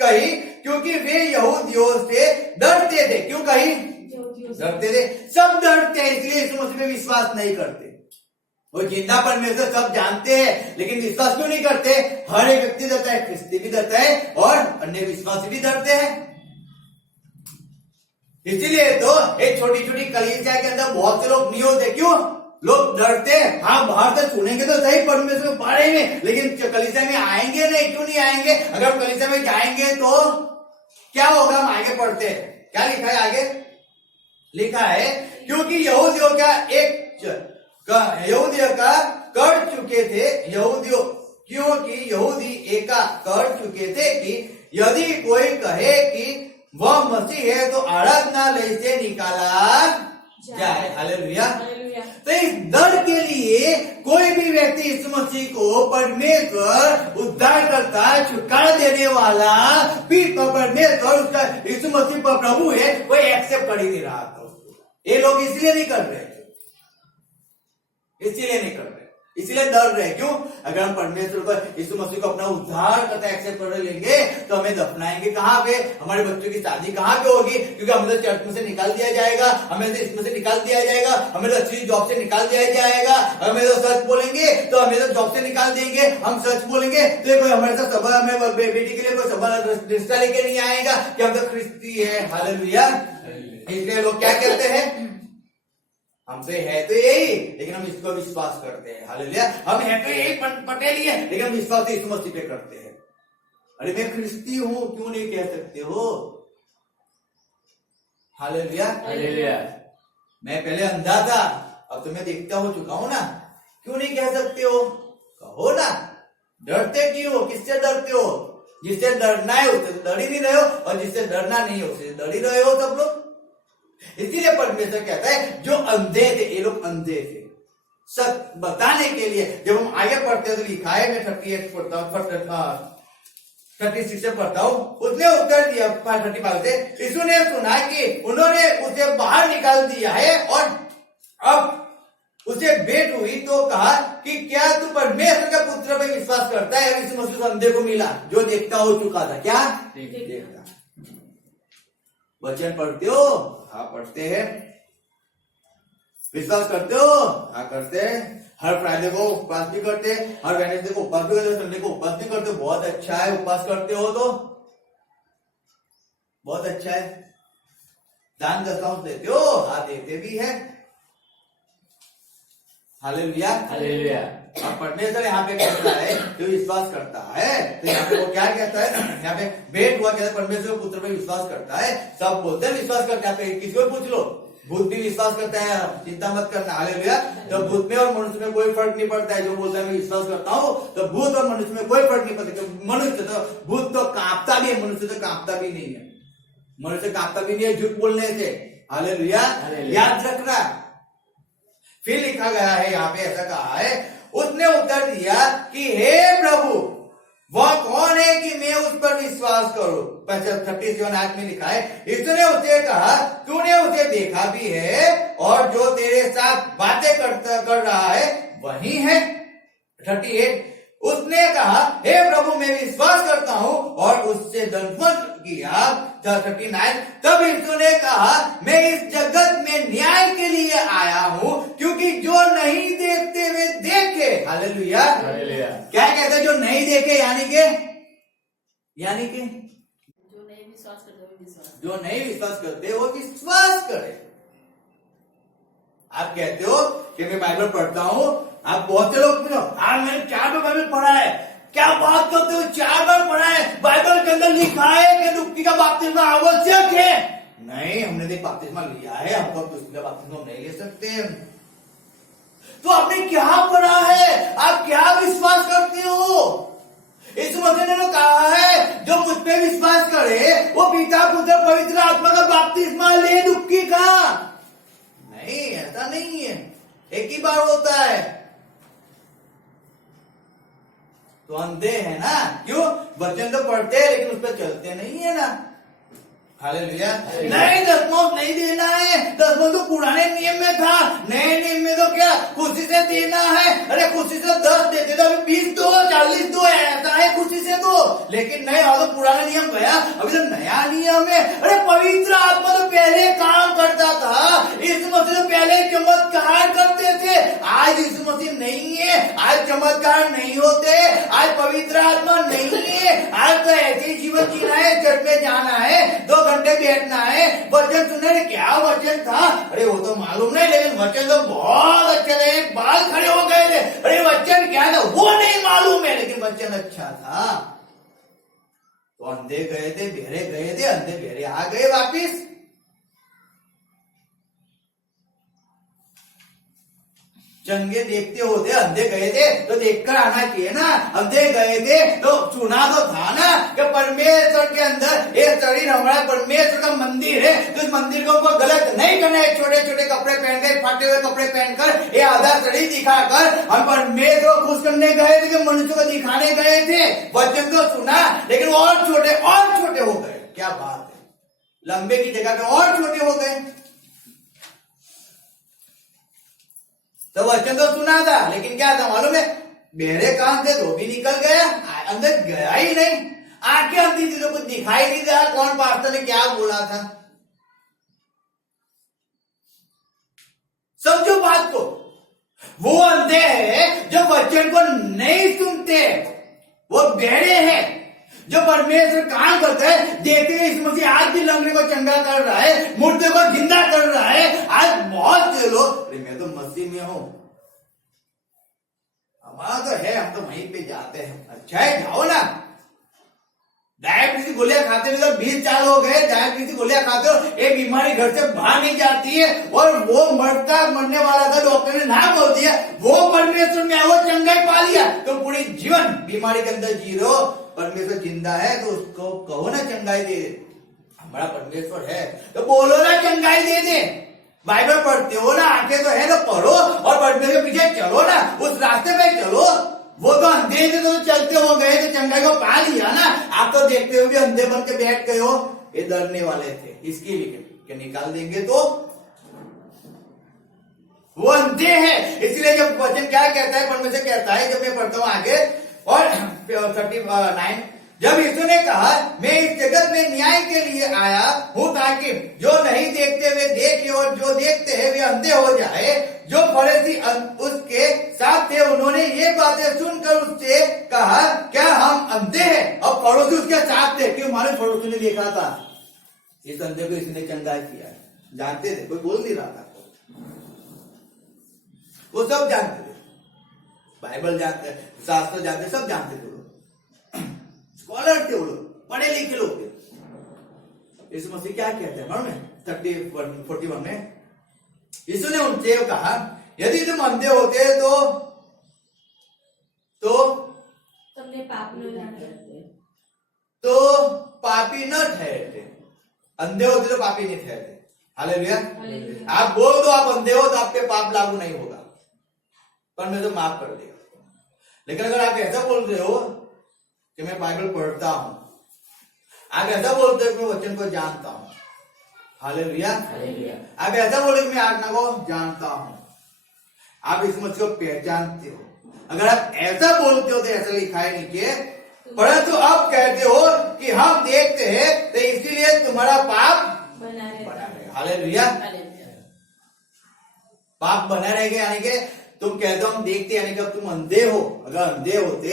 कही क्योंकि वे यहूदियों से डरते थे। क्यों कही? डरते थे, सब डरते हैं, इसलिए इस मसीह में विश्वास नहीं करते। वो जिंदा परमेश्वर सब जानते हैं, लेकिन विश्वास क्यों नहीं करते? हर एक व्यक्ति डरता है, ख्रिस्ती भी डरता है और अन्य विश्वासी भी डरते हैं। इसीलिए तो एक छोटी छोटी कलीसिया के अंदर बहुत से लोग नहीं होते। क्यों? लोग डरते हैं। हाँ, बाहर से सुनेंगे तो सही परमेश्वर के बारे में, लेकिन कलीसिया में आएंगे नहीं। क्यों नहीं आएंगे? अगर कलीसिया में जाएंगे तो क्या होगा, हम आगे पढ़ते हैं। क्या लिखा है आगे? लिखा है क्योंकि यहूदियों का कर चुके थे, क्योंकि यहूदी एका कर चुके थे कि यदि कोई कहे कि वह मसीह है तो आराधनालय से निकाला जाए। हालेलुया। तो इस दर के लिए कोई भी व्यक्ति यीशु मसीह को परमेश्वर उद्धार करता, छुटकारा देने वाला परमेश्वर उसका यीशु मसीह प्रभु है, कोई एक्सेप्ट कर ही नहीं रहा था उसको। ये लोग इसलिए नहीं कर रहे, इसलिए डर रहे। क्यों? अगर हम परमेश्वर को, यीशु मसीह को अपना उद्धार करता एक्सेप्ट कर लेंगे तो हमें दफनाएंगे कहां पे, हमारे बच्चों की शादी कहां पे होगी, क्योंकि हमें तो चर्च में से निकाल दिया जाएगा, हमें तो इसमें से निकाल दिया जाएगा, हमें तो अच्छी जॉब से निकाल दिया जाएगा, हमें तो सच बोलेंगे तो हमें तो जॉब से निकाल देंगे, हम सच बोलेंगे तो कोई हमारे साथ सभा, हमें बेटी के लिए कोई सभा रिश्ता लेके नहीं आएगा कि हम तो ख्रिस्ती है। हालेलुया। इसलिए लोग क्या कहते हैं, हमसे है तो यही, लेकिन हम इसको विश्वास करते हैं। हालेलुया। हम है तो यही पटेल ही है, लेकिन हम विश्वास यीशु मसीह पे करते हैं। अरे मैं ख्रिस्ती हूं क्यों नहीं कह सकते हो? हालेलुया। हालेलुया। मैं पहले अंधा था, अब तो मैं देखता हो चुका हूं ना, क्यों नहीं कह सकते हो? कहो ना। डरते क्यों हो? किससे डरते हो? जिससे डरना है उससे डर ही नहीं रहे हो, और जिससे डरना नहीं है उससे डर ही रहे हो सब लोग। इसीलिए परमेश्वर कहता है जो अंधे थे, ये लोग अंधे थे, सच बताने के लिए। जब हम आगे पढ़ते हैं तो लिखा है, मैं 38 पढ़ता हूँ, 36 से पढ़ता हूँ। उसने उत्तर दिया 35 से, यीशु ने सुना कि उन्होंने उसे बाहर निकाल दिया है और अब उसे भेंट हुई तो कहा कि क्या तू परमेश्वर के पुत्र में विश्वास करता है? यीशु मसीह अंधे को मिला जो देखता हो चुका था। क्या देखता? वचन पढ़ते हो? हाँ पढ़ते हैं। विश्वास करते हो? हाँ करते हैं। हर फ्राइडे को उपवास भी करते हैं, हर वेडनेसडे को उपवास भी करते हैं, संडे को उपवास भी करते हो। बहुत अच्छा है, उपवास करते हो तो बहुत अच्छा है। दान दशमांश देते हो? हाँ देते भी है। हालेलुया। हालेलुया। अब परमेश्वर यहाँ पे कहता है जो विश्वास करता है, तो यहाँ पे वो क्या कहता है, यहाँ पे भेंट हुआ कहता है परमेश्वर पुत्र पे विश्वास करता है। सब बोलते हैं विश्वास करते हैं, यहाँ पे किसी को पूछ लो, भूत भी विश्वास करता है, चिंता मत करना। हालेलुया। तो भूत में और मनुष्य में कोई फर्क नहीं पड़ता है। जो बोलता है मैं विश्वास करता हूँ, तो भूत और मनुष्य में कोई फर्क नहीं पड़ता। मनुष्य तो, भूत तो कांपता भी है, मनुष्य तो कांपता भी नहीं है। मनुष्य कांपता भी नहीं है झूठ बोलने से। हालेलुया। याद रखना। फिर लिखा गया है यहाँ पे, ऐसा कहा है, उसने उत्तर दिया कि हे प्रभु, वह कौन है कि मैं उस पर विश्वास करूं? 37 आयत में लिखा है, यीशु ने उसे कहा तूने उसे देखा भी है और जो तेरे साथ बातें कर रहा है वही है। 38 उसने कहा हे प्रभु मैं विश्वास करता हूं और उससे दंडवत किया। 39 तब यीशु ने कहा मैं इस जगत में न्याय के लिए आया हूं क्योंकि जो नहीं देखते वे देखे। हालेलुया। हालेलुया। क्या कहते हैं? जो नहीं देखे यानी के जो नहीं विश्वास करते वो विश्वास करे। आप कहते हो कि मैं बाइबल पढ़ता हूं, आप बहुत से लोग मैंने 4 बार बाइबल पढ़ा है। क्या बात करते हो? 4 बार पढ़ा है? बाइबल के अंदर लिखा है कि डुबकी का बपतिस्मा आवश्यक है। नहीं, हमने तो बपतिस्मा लिया है, हमको डुबकी का बपतिस्मा नहीं ले सकते। तो आपने क्या पढ़ा है? आप क्या विश्वास करते हो? यीशु मसीह ने कहा है जो मुझ पे विश्वास करे वो पिता पुत्र पवित्र आत्मा का बपतिस्मा ले डुबकी का। नहीं, ऐसा नहीं है, एक ही बार होता है। तो अंधे है ना? क्यों? वचन तो पढ़ते हैं लेकिन उस पर चलते नहीं है ना। हालेलुया। नहीं, दसमों नहीं देना है। दसमों तो पुराने नियम में था, नए नियम में तो क्या खुशी से देना है। अरे खुशी से 10 देते तो अभी 20 दो, 40 दो, ऐसा है खुशी से दो। लेकिन नहीं, तो पुराना नियम गया, अभी तो नया नियम है। अरे पवित्र आत्मा तो पहले काम करता था, यीशु मसीह तो पहले चमत्कार करते थे। आज यीशु मसीह नहीं है, आज चमत्कार नहीं होते, आज पवित्र आत्मा नहीं है। आज तो ऐसे ही जीवन जीना है, चर्च में जाना है, 2 घंटे बैठना है, वचन सुनने। क्या वचन था? अरे वो तो मालूम नहीं, लेकिन वचन तो बहुत अच्छे थे, बाल खड़े हो गए थे। अरे वचन क्या था वो नहीं मालूम है, लेकिन वचन अच्छा था। तो अंधे गए थे, बहरे गए थे, अंधे बहरे आ गए वापिस। चंगे देखते होते, अंधे गए थे तो देखकर आना चाहिए ना। अंधे गए थे तो सुना तो था ना कि परमेश्वर के अंदर ये शरीर हमारा परमेश्वर का मंदिर है, तो इस मंदिर को हमको गलत नहीं करना है। छोटे छोटे कपड़े पहनकर, फाटे हुए कपड़े पहनकर, ये आधा शरीर दिखाकर हम परमेश्वर को खुश करने गए थे कि मनुष्य को दिखाने गए थे। वचन तो सुना लेकिन और छोटे हो गए। क्या बात है, लंबे की जगह पे और छोटे हो गए। तो वचन तो सुना था लेकिन क्या था मालूम है, मेरे कान से तो भी निकल गया, अंदर गया ही नहीं। आंखें अंधी थी तो कुछ दिखाई नहीं दिया कौन पास्टर ने क्या बोला था। समझो बात को, वो अंधे हैं जो वचन को नहीं सुनते, वो बहरे हैं जो परमेश्वर काम करता है। देखते हैं इस मसीह आज भी लंगड़े को चंगा कर रहा है, मुर्दे को जिंदा कर रहा है। आज बहुत से लोग, मैं तो मसीह में हूं, हमारा तो है, हम तो वहीं पे जाते हैं। अच्छा है, जाओ ना। डायबिटीज की गोलियां खाते हुए तो 20 साल हो गए, डायबिटीज की गोलियां खाते हो, एक बीमारी घर से बाहर नहीं जाती है और वो मरने वाला था, डॉक्टर ने ना बोल दिया, वो परमेश्वर में वो चंगाई पा लिया। तो पूरी जीवन बीमारी के अंदर जी रहे हो। परमेश्वर जिंदा है तो उसको कहो ना चंगाई दे दे। हमारा परमेश्वर है तो बोलो ना चंगाई दे दे। बाइबल पढ़ते हो ना, आंखें तो है तो पढ़ो और परमेश्वर के पीछे चलो ना, उस रास्ते पे चलो। वो तो अंधे थे तो चलते हो गए तो चंगाई को पा लिया ना। आप तो देखते हुए भी अंधे बन के बैठ गए हो। ये डरने वाले थे इसके लिए कि निकाल देंगे तो वो अंधे हैं। इसलिए जब वचन क्या कहता है, परमेश्वर कहता है, जब मैं पढ़ता हूं आगे और 39, जब यीशु ने कहा मैं इस जगत में न्याय के लिए आया हूं ताकि जो नहीं देखते वे देखे और जो देखते हैं वे अंधे हो जाए। जो फरीसी उसके साथ थे उन्होंने ये बातें सुनकर उससे कहा क्या हम अंधे हैं? अब पड़ोसी उसके साथ थे, क्यों? हमारे पड़ोसी ने देखा था इस अंधे को इसने चंगा किया है, जानते थे, कोई बोल नहीं रहा था, वो सब जानते थे, बाइबल जानते, शास्त्र जानते, सब जानते थे। स्कॉलर थे वो लोग, पढ़े लिखे लोग थे। यीशु मसीह क्या कहते हैं मालूम है? 41 में यीशु ने उनसे कहा यदि तुम अंधे होते तो तुमने पाप न ठहरते, तो पापी न ठहरते। अंधे होते तो पापी नहीं ठहरते। हालेलुया। आप बोल दो आप अंधे हो तो आप पे पाप लागू नहीं होगा, परमेश्वर माफ कर देगा। लेकिन अगर आप ऐसा बोल रहे हो कि मैं बाइबल पढ़ता हूं, आप ऐसा बोलते हो कि मैं वचन को जानता हूं, हालेलुया, आप ऐसा बोले कि मैं आज्ञा को जानता हूं, आप इस मसीह को पहचानते हो, अगर आप ऐसा बोलते हो तो ऐसा लिखा है नीचे, परंतु आप कहते हो कि हम देखते हैं तो इसीलिए तुम्हारा पाप बना रहेगा। हालेलुया। पाप बना रहेगा यानी कि तुम कहते हो हम देखते, यानी कि अब तुम अंधे हो। अगर अंधे होते,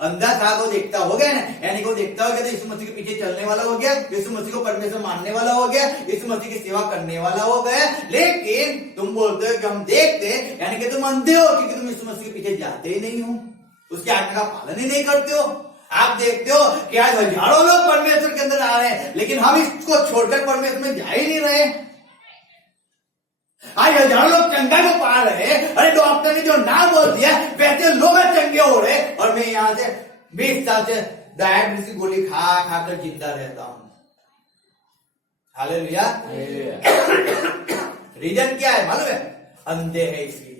अंधा था तो देखता हो गया ना, यानी कि वो देखता हो गया तो यीशु मसीह के पीछे चलने वाला हो गया, यीशु मसीह को परमेश्वर मानने वाला हो गया, यीशु मसीह की सेवा करने वाला हो गया। लेकिन तुम बोलते हो कि हम देखते, यानी कि तुम अंधे हो क्योंकि तुम यीशु मसीह के पीछे जाते ही नहीं हो, उसकी आज्ञा का पालन ही नहीं करते हो। आप देखते हो कि आज हजारों लोग परमेश्वर के अंदर आ रहे हैं, लेकिन हम इसको छोड़कर परमेश्वर में जा ही नहीं रहे। आज हजारों लोग चंगा को पा रहे हैं। अरे डॉक्टर ने जो ना बोल दिया वैसे लोग चंगे हो रहे, और मैं यहां से 20 साल से डायबिटीज की गोली खा खाकर जिंदा रहता हूं। हालेलुया। रीजन क्या है मालूम है? अंधे है इसलिए।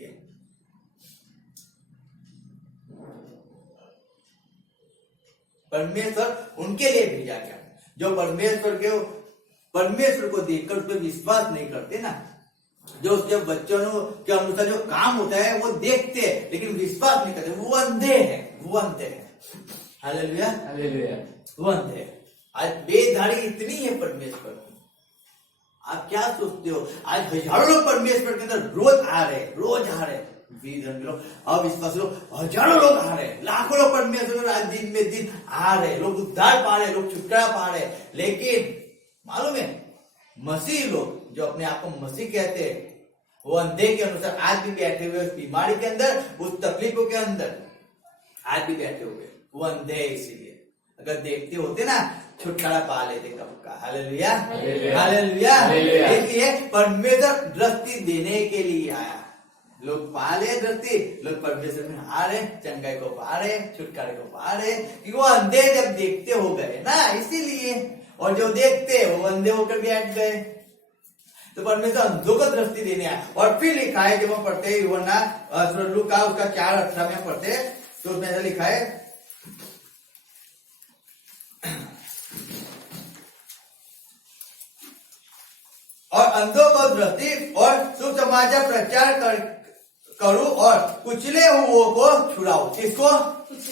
परमेश्वर उनके लिए भेजा गया जो परमेश्वर को देखकर उस पर विश्वास नहीं करते ना, जो उसके बच्चों के अनुसार जो काम होता है वो देखते हैं लेकिन विश्वास नहीं करते, वो अंधे हैं, वो अंधे हैं। हालेलुया, हालेलुया, वो अंधे हैं। आज बेधारी इतनी है परमेश्वर की, आप क्या सोचते हो? आज हजारों लोग परमेश्वर के अंदर रोज आ रहे, अविश्वासी लोग हजारों लोग आ रहे, लाखों लोग परमेश्वर आज दिन में दिन आ रहे, लोग उद्धार पा रहे, लोग छुटकारा पा रहे। लेकिन मालूम है मसीह लोग जो अपने आप को मसीह कहते हैं, वो अंधे के अनुसार आज भी बैठे हुए, उस बीमारी के अंदर, उस तकलीफों के अंदर आज भी बैठे हुए, वो अंधे है। इसीलिए अगर देखते होते ना छुटकारा पा लेते कब का। Hallelujah, hallelujah, hallelujah. हालेलुया। इसलिए परमेश्वर दृष्टि देने के लिए आया। लोग पा ले दृष्टि, लोग परमेश्वर में आ रहे, चंगाई को पा रहे, छुटकारे को पा रहे, कि वो अंधे जब देखते हो गए ना, इसीलिए। और जो देखते वो अंधे होकर बैठ गए। तो परमेश्वर अंधों को दृष्टि देने आया। और फिर लिखा है, जब हम पढ़ते यूहन्ना लूका उसका 4:18 में पढ़ते तो उसमें ऐसा लिखा है, और अंधों को दृष्टि और सुसमाचार प्रचार करूं और कुचले हुओं को छुड़ाओ। किसको?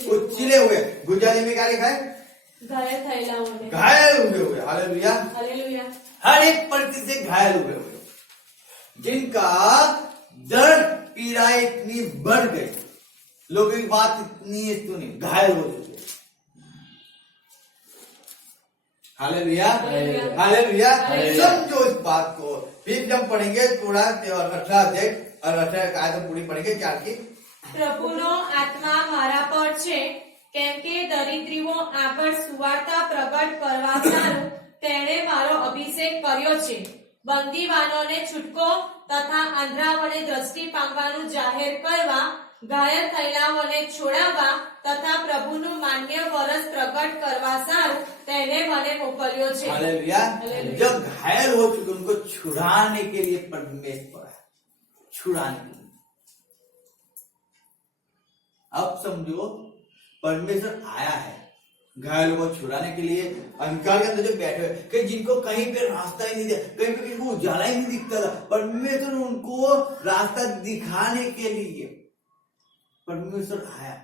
कुचले हुए। गुजारी में क्या लिखा है? घायल थયેલાઓને। घायल हुए। हालेलुया। हालेलुया। हर एक परिस्थिति से घायल हुए, जिनका दर्द पीड़ा इतनी बढ़ गई, लोगों की बात इतनी सुनी, घायल हो चुके। Hallelujah, hallelujah. हालेलुया। हालेलुया। समझो इस बात को। फिर जब पढ़ेंगे थोड़ा 18 आयत पूरी पढ़ेंगे 4 की। પ્રભુનો આત્મા મારા પર છે, કેમ કે દરિદ્રીઓ આગળ સુવાર્તા પ્રગટ કરવા સારું તેણે મારો અભિષેક કર્યો છે, બંદીવાનોને છૂટકો તથા આંધળાઓને દ્રષ્ટિ પામવાનું જાહેર કરવા, ઘાયલ થયેલાઓને છોડાવવા તથા પ્રભુનું માન્ય વરસ પ્રગટ કરવા સારું તેને મને મોકલ્યો છે। हालेलुया। हालेलुया। जब घायल हो चुके उनको छुड़ाने के लिए परमेश्वर है, छुड़ाने के लिए। अब समझो परमेश्वर आया है घायलों को छुड़ाने के लिए। अंधकार के अंदर जो बैठे हुए, कि जिनको कहीं पे रास्ता ही नहीं दिया, कहीं पे किसी को उजाला ही नहीं दिखता था, परमेश्वर उनको रास्ता दिखाने के लिए परमेश्वर आया।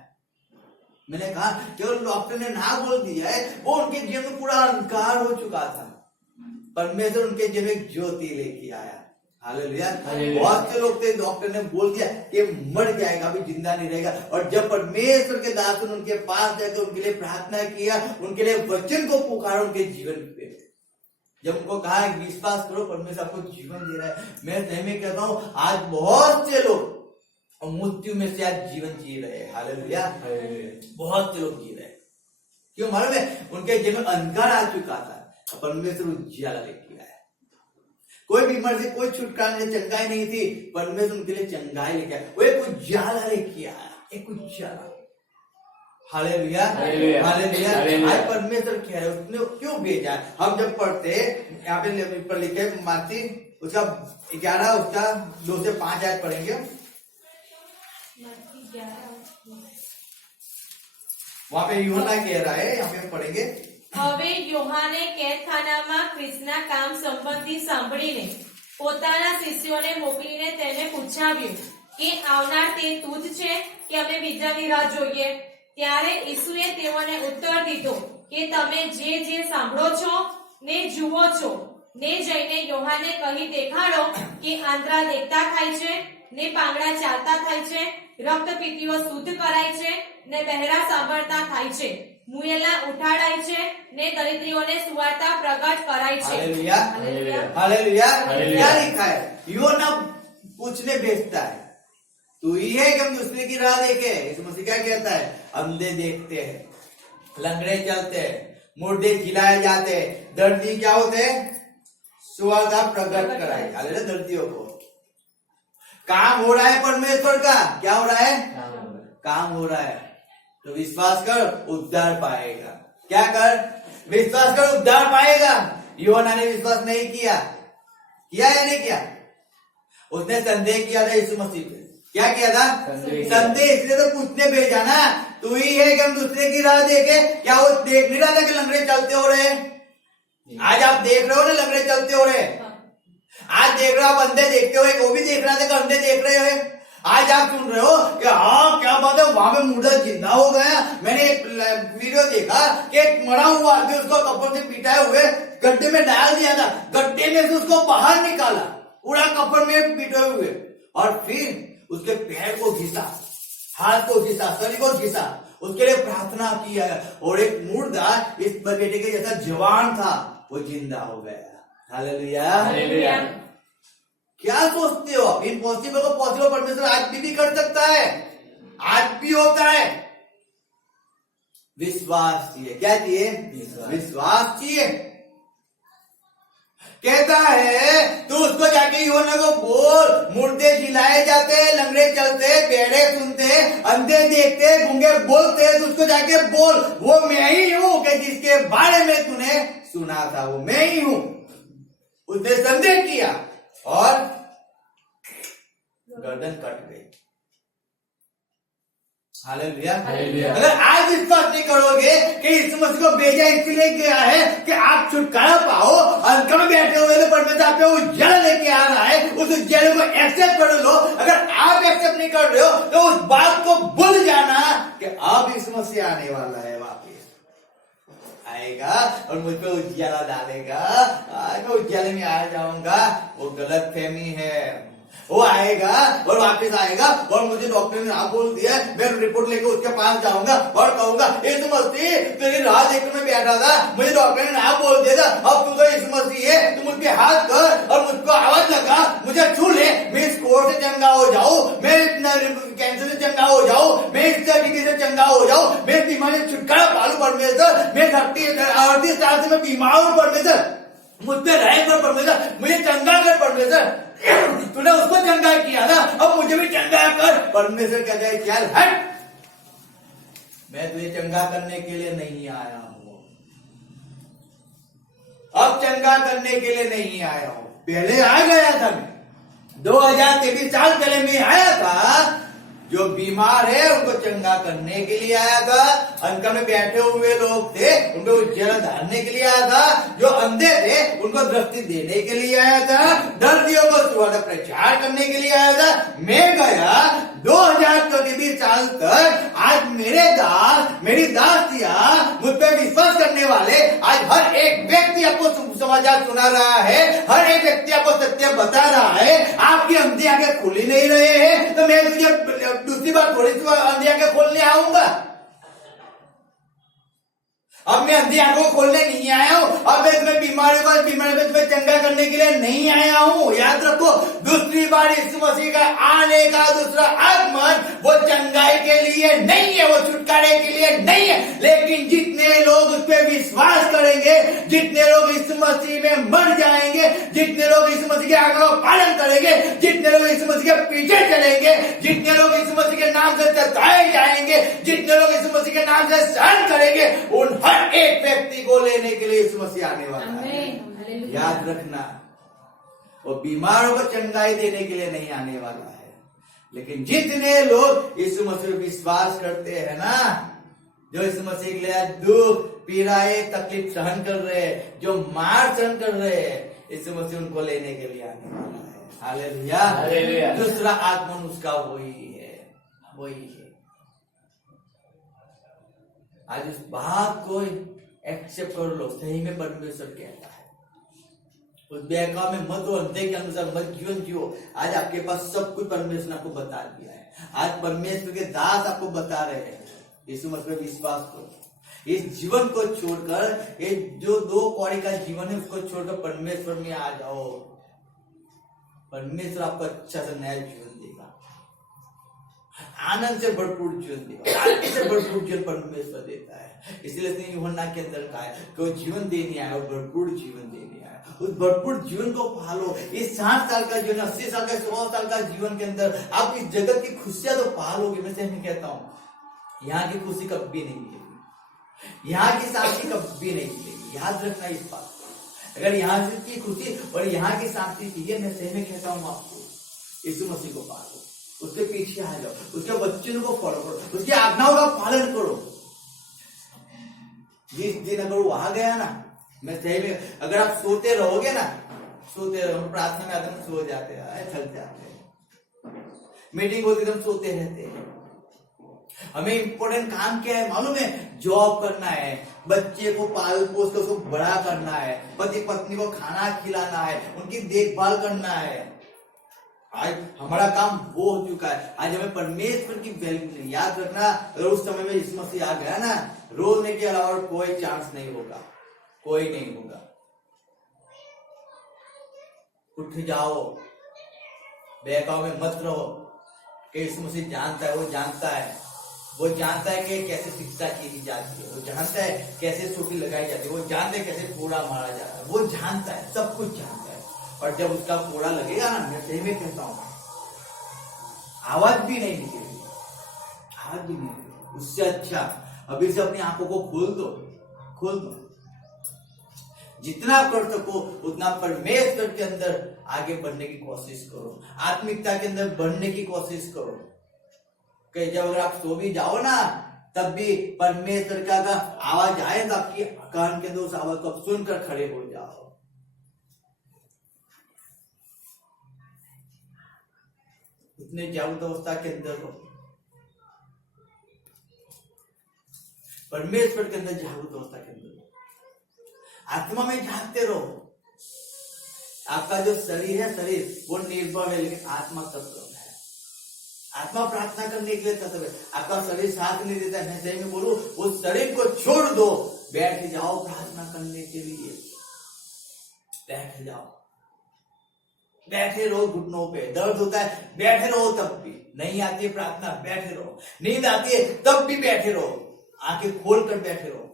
मैंने कहा केवल डॉक्टर ने ना बोल दिया है, वो उनके जीवन में पूरा अंधकार हो चुका था, परमेश्वर उनके जीवन में एक ज्योति लेके आया। हालेलुया। हालेलुया। बहुत से लोग थे, डॉक्टर ने बोल दिया कि मर जाएगा, अभी जिंदा नहीं रहेगा। और जब परमेश्वर के दास ने उनके पास जाकर उनके लिए प्रार्थना किया, उनके लिए वचन को पुकारा उनके जीवन पे, जब उनको कहा विश्वास करो परमेश्वर आपको जीवन दे रहा है। मैं सही में कहता हूँ आज बहुत से लोग मृत्यु में से आज जीवन जी रहे हैं। हालेलुया। बहुत से लोग जी रहे हैं। क्यों मालूम है? उनके जीवन में अंधकार आ चुका था, परमेश्वर उजियाला लेके आया। कोई बीमारी से कोई छुटकारा नहीं, चंगाई नहीं थी, परमेश्वर उनके लिए चंगाई लेके आया। वो एक उजाला लेके आया, एक उजाला। Hallelujah, hallelujah, hallelujah. हालेलुया। आज परमेश्वर कह रहे उसने क्यों भेजा है। हम जब पढ़ते यहाँ पे लिखे माती उसका 11 उसका 2 से 5 आयत पढ़ेंगे। वहां पे यूहन्ना कह रहा है, यहाँ पे हम पढ़ेंगे। હવે યોહાને કેદખાનામાં ખ્રિસ્તના કામ સંબંધી સાંભળીને પોતાના શિષ્યોને મોકલીને તેને પૂછાવ્યું કે આવનાર તે તું જ છે કે અમે બીજાની રાહ જોઈએ? ત્યારે ઈસુએ તેઓને ઉત્તર દીધો કે તમે જે જે સાંભળો છો ને જુઓ છો ને જઈને યોહાને કહી દેખાડો કે આંધળા દેખતા થાય છે ને પાંગડા ચાલતા થાય છે, રક્તપીતીઓ શુદ્ધ કરાય છે ને બહેરા સાંભળતા થાય છે, મુયેલા ઉઠાડાય છે ને દરિદ્રીઓને સુવાર્તા પ્રગટ કરાય છે। Hallelujah, hallelujah. हालेलुया। हालेलुया। क्या लिखा है? यूहन्ना पूछने भेजता है, तू ही है कि हम दूसरे की राह देखे? यीशु मसीह क्या कहता है? अंधे देखते हैं, लंगड़े चलते हैं, मुर्दे जिलाए जाते हैं, दर्दी क्या होते हैं? सुवार्ता प्रकट कराए। हालेलुया। दर्दियों को काम हो रहा है परमेश्वर का। क्या हो रहा है? काम हो रहा है। तो विश्वास कर उद्धार पाएगा। क्या कर? विश्वास कर उद्धार पाएगा। यूहन्ना ने विश्वास नहीं किया, किया या नहीं किया? उसने संदेह किया था यीशु मसीह पे। क्या किया था? संदेह। इसलिए तो पूछने भेजा ना, तू ही है कि हम दूसरे की राह देखे? क्या वो देख नहीं रहा था कि लंगड़े चलते हो रहे? आज आप देख रहे हो ना लंगड़े चलते हो रहे, आज देख रहे हो आप अंधे देखते हो, एक वो भी देख रहा था कि अंधे देख रहे हो। आज आप सुन रहे हो कि हाँ क्या बात है, वहां पे मुर्दा जिंदा हो गया। मैंने एक वीडियो देखा कि एक मरा हुआ आदमी उसको कपड़ों से पिटाए हुए गड्ढे में डाल दिया था, गड्ढे में से उसको बाहर निकाला पूरा कपड़ में पिटे हुए, और फिर उसके पैर को घिसा, हाथ को घिसा, शरीर को घिसा, उसके लिए प्रार्थना किया, और एक मुर्दा इस बेटे के जैसा जवान था वो जिंदा हो गया। Hallelujah, hallelujah. क्या सोचते हो? इम्पॉसिबल को पॉसिबल परमेश्वर आज भी कर सकता है, आज भी होता है। विश्वास चाहिए। क्या चाहिए? विश्वास चाहिए। कहता है तू उसको जाके यूहन्ना को बोल, मुर्दे जिलाए जाते, लंगड़े चलते, बेड़े सुनते, अंधे देखते, गूंगे बोलते, तो उसको जाके बोल वो मैं ही हूं कि जिसके बारे में तूने सुना था, वो मैं ही हूं। उसने संदेह किया और गर्दन कट गई। हालेलुया। अगर आज विश्वास नहीं करोगे कि यीशु मसीह को भेजा इसलिए गया है कि आप छुटकारा पाओ, अंक में बैठे हुए तो परमेश्वर आप पे उज्जैन लेके आ रहा है, उस उज्जैन को एक्सेप्ट कर लो। अगर आप एक्सेप्ट नहीं कर रहे हो तो उस बात को भूल जाना कि अब यीशु मसीह आने वाला है, वापिस आएगा और मुझ पे उज्जैला डालेगा, मैं उज्जैले में आ जाऊंगा। वो गलत फहमी है। वो आएगा और वापस आएगा और मुझे डॉक्टर ने आप बोल दिया, मैं रिपोर्ट लेके उसके पास जाऊंगा और कहूंगा यीशु मसीह तेरी राह देखकर मैं बैठा था, मुझे डॉक्टर ने ना बोल दिया था, अब तू तो यीशु मसीह है, तू मुझ पे हाथ कर और मुझको आवाज लगा, मुझे छू ले, मैं इस कोर से चंगा हो जाऊं, मैं कैंसर से चंगा हो जाऊं, मैं इस तरीके से चंगा हो जाऊं, मैं बीमारी से छुटकारा पालू परमेश्वर, मैं 38 साल से मैं बीमार हूं परमेश्वर, मुझ पे रहम कर परमेश्वर, मुझे चंगा कर परमेश्वर। तूने उसको चंगा किया ना, अब मुझे भी चंगा कर। परमेश्वर कहता है चल हट, मैं तुझे चंगा करने के लिए नहीं आया हूं, अब चंगा करने के लिए नहीं आया हूं। पहले आ गया था मैं 2023 साल पहले मैं आया था, जो बीमार है उनको चंगा करने के लिए आया था, अंकल में बैठे हुए लोग थे उनको उज्जैन धारने के लिए आया था, जो अंधे थे उनको दृष्टि देने के लिए आया था, दर्दियों को सुबह प्रचार करने के लिए आया था। मैं गया 2023 साल तक। आज मेरे दास, मेरी दासिया, मुझ पे विश्वास करने वाले, आज हर एक व्यक्ति आपको समाचार सुना रहा है, हर एक व्यक्ति आपको सत्य बता रहा है। आपकी अंधी आंखें खुली नहीं रहे हैं तो मैं तुझे दूसरी बार थोड़ी सी अंधी आंखें खोलने आऊंगा। अब मैं अंधी आंखों को खोलने नहीं आया हूं, अब मैं तुम्हें बीमारी में तुम्हें चंगा करने के लिए नहीं आया हूं। याद रखो, दूसरी बार यीशु मसीह का आने का दूसरा आगमन वो चंगाई के लिए नहीं है, वो छुटकारे के लिए नहीं है, लेकिन जितने लोग उस पर विश्वास करेंगे, जितने लोग यीशु मसीह में मर जाएंगे, जितने लोग यीशु मसीह के आज्ञा का पालन करेंगे, जितने लोग यीशु मसीह के पीछे चलेंगे, जितने लोग यीशु मसीह के नाम से सताए जाएंगे, जितने लोग यीशु मसीह के नाम से सहन करेंगे, उन हर एक व्यक्ति को लेने के लिए यीशु मसीह आने वाला है। याद रखना, वो बीमारों को चंगाई देने के लिए नहीं आने वाला है, लेकिन जितने लोग यीशु मसीह पर विश्वास करते हैं ना, जो यीशु मसीह के लिए दुख, पीड़ाएं, तकलीफ सहन कर रहे हैं, जो मार सहन कर रहे हैं, यीशु मसीह उनको लेने के लिए आने वाला है। हालेलुया। दूसरा आगमन उसका वही है, वही है। आज उस बात को एक्सेप्ट कर लो, सही में परमेश्वर कहता है उस बहकाव में मत हो, अंधे के अनुसार मत जीवन जियो। आज आपके पास सब कुछ परमेश्वर ने आपको बता दिया है। आज परमेश्वर के दास आपको बता रहे हैं यीशु मसीह पर विश्वास करो। इस जीवन को छोड़कर, ये जो 2 कौड़ी का जीवन है उसको छोड़कर परमेश्वर में आ जाओ। परमेश्वर आपको अच्छा से नया जीवन देगा, आनंद से भरपूर जीवन देगा, शांति से भरपूर जीवन परमेश्वर देता है। इसलिए यूहन्ना के अंदर कहा है कि वो जीवन देने आया और भरपूर जीवन देने आया। उस भरपूर जीवन को पालो। इस 60 साल का जीवन, 80 साल का, 100 साल का जीवन के अंदर आप इस जगत की खुशियां तो पालोगे। मैं सही कहता हूँ, यहाँ की खुशी कभी नहीं मिलेगी, यहाँ की शांति कभी नहीं मिलेगी। याद रखना इस बात को। अगर यहाँ की खुशी और यहाँ की शांति चाहिए, मैं सही में कहता हूँ आपको, यीशु मसीह को पालो, उसके पीछे आ जाओ, उसके वचनों को फॉलो करो, उसकी आज्ञाओं का पालन करो। जिस दिन अगर वो आ गया ना, मैं सही में, अगर आप सोते रहोगे ना, सोते रहो, प्रार्थना में आदमी सो जाते हैं, थक जाते हैं, मीटिंग होती तो हम सोते रहते हैं। हमें इंपॉर्टेंट काम क्या है मालूम है? जॉब करना है, बच्चे को पाल पोस कर उसको बड़ा करना है, पति पत्नी को खाना खिलाना है, उनकी देखभाल करना है। आज हमारा काम वो हो चुका है। आज हमें परमेश्वर की वैल्यू याद रखना। अगर उस समय में यीशु मसीह आ गया ना, रोने के अलावा कोई चांस नहीं होगा, कोई नहीं होगा। उठ जाओ, बहकाव में मत रहो कि यीशु मसीह जानता है, वो जानता है वो जानता है कि कैसे शिक्षा की जाती है, वो जानता है कैसे चोटी लगाई जाती है, वो जानता है कैसे कोड़ा मारा जाता है, वो जानता है, सब कुछ जानता है। और जब उसका कोड़ा लगेगा ना, मैं सही में कहता हूँ, आवाज भी नहीं निकलेगी, आवाज भी नहीं निकलेगी। उससे अच्छा अभी से अपनी आंखों को खोल दो, खोल दो। जितना कर सको उतना परमेश्वर के अंदर आगे बढ़ने की कोशिश करो, आत्मिकता के अंदर बढ़ने की कोशिश करो। कि जब अगर आप सो भी जाओ ना, तब भी परमेश्वर का आवाज आए तो आपकी कान के अंदर उस आवाज को सुनकर खड़े हो जाओ। उतने जागृत अवस्था के अंदर हो, परमेश्वर के अंदर जागृत अवस्था के अंदर हो, आत्मा में जागते रहो। आपका जो शरीर है, शरीर वो निर्बल है, लेकिन आत्मा तत्व है। आत्मा प्रार्थना करने के लिए तत्व है। आपका शरीर साथ नहीं देता, मैं सही में बोलूं, उस शरीर को छोड़ दो, बैठ जाओ प्रार्थना करने के लिए, बैठ जाओ, बैठे रहो घुटनों पे। दर्द होता है, बैठे रहो, तब भी नहीं आती है प्रार्थना, बैठे रहो। नींद आती है, तब भी बैठे रहो, आंखें खोल कर बैठे रहो।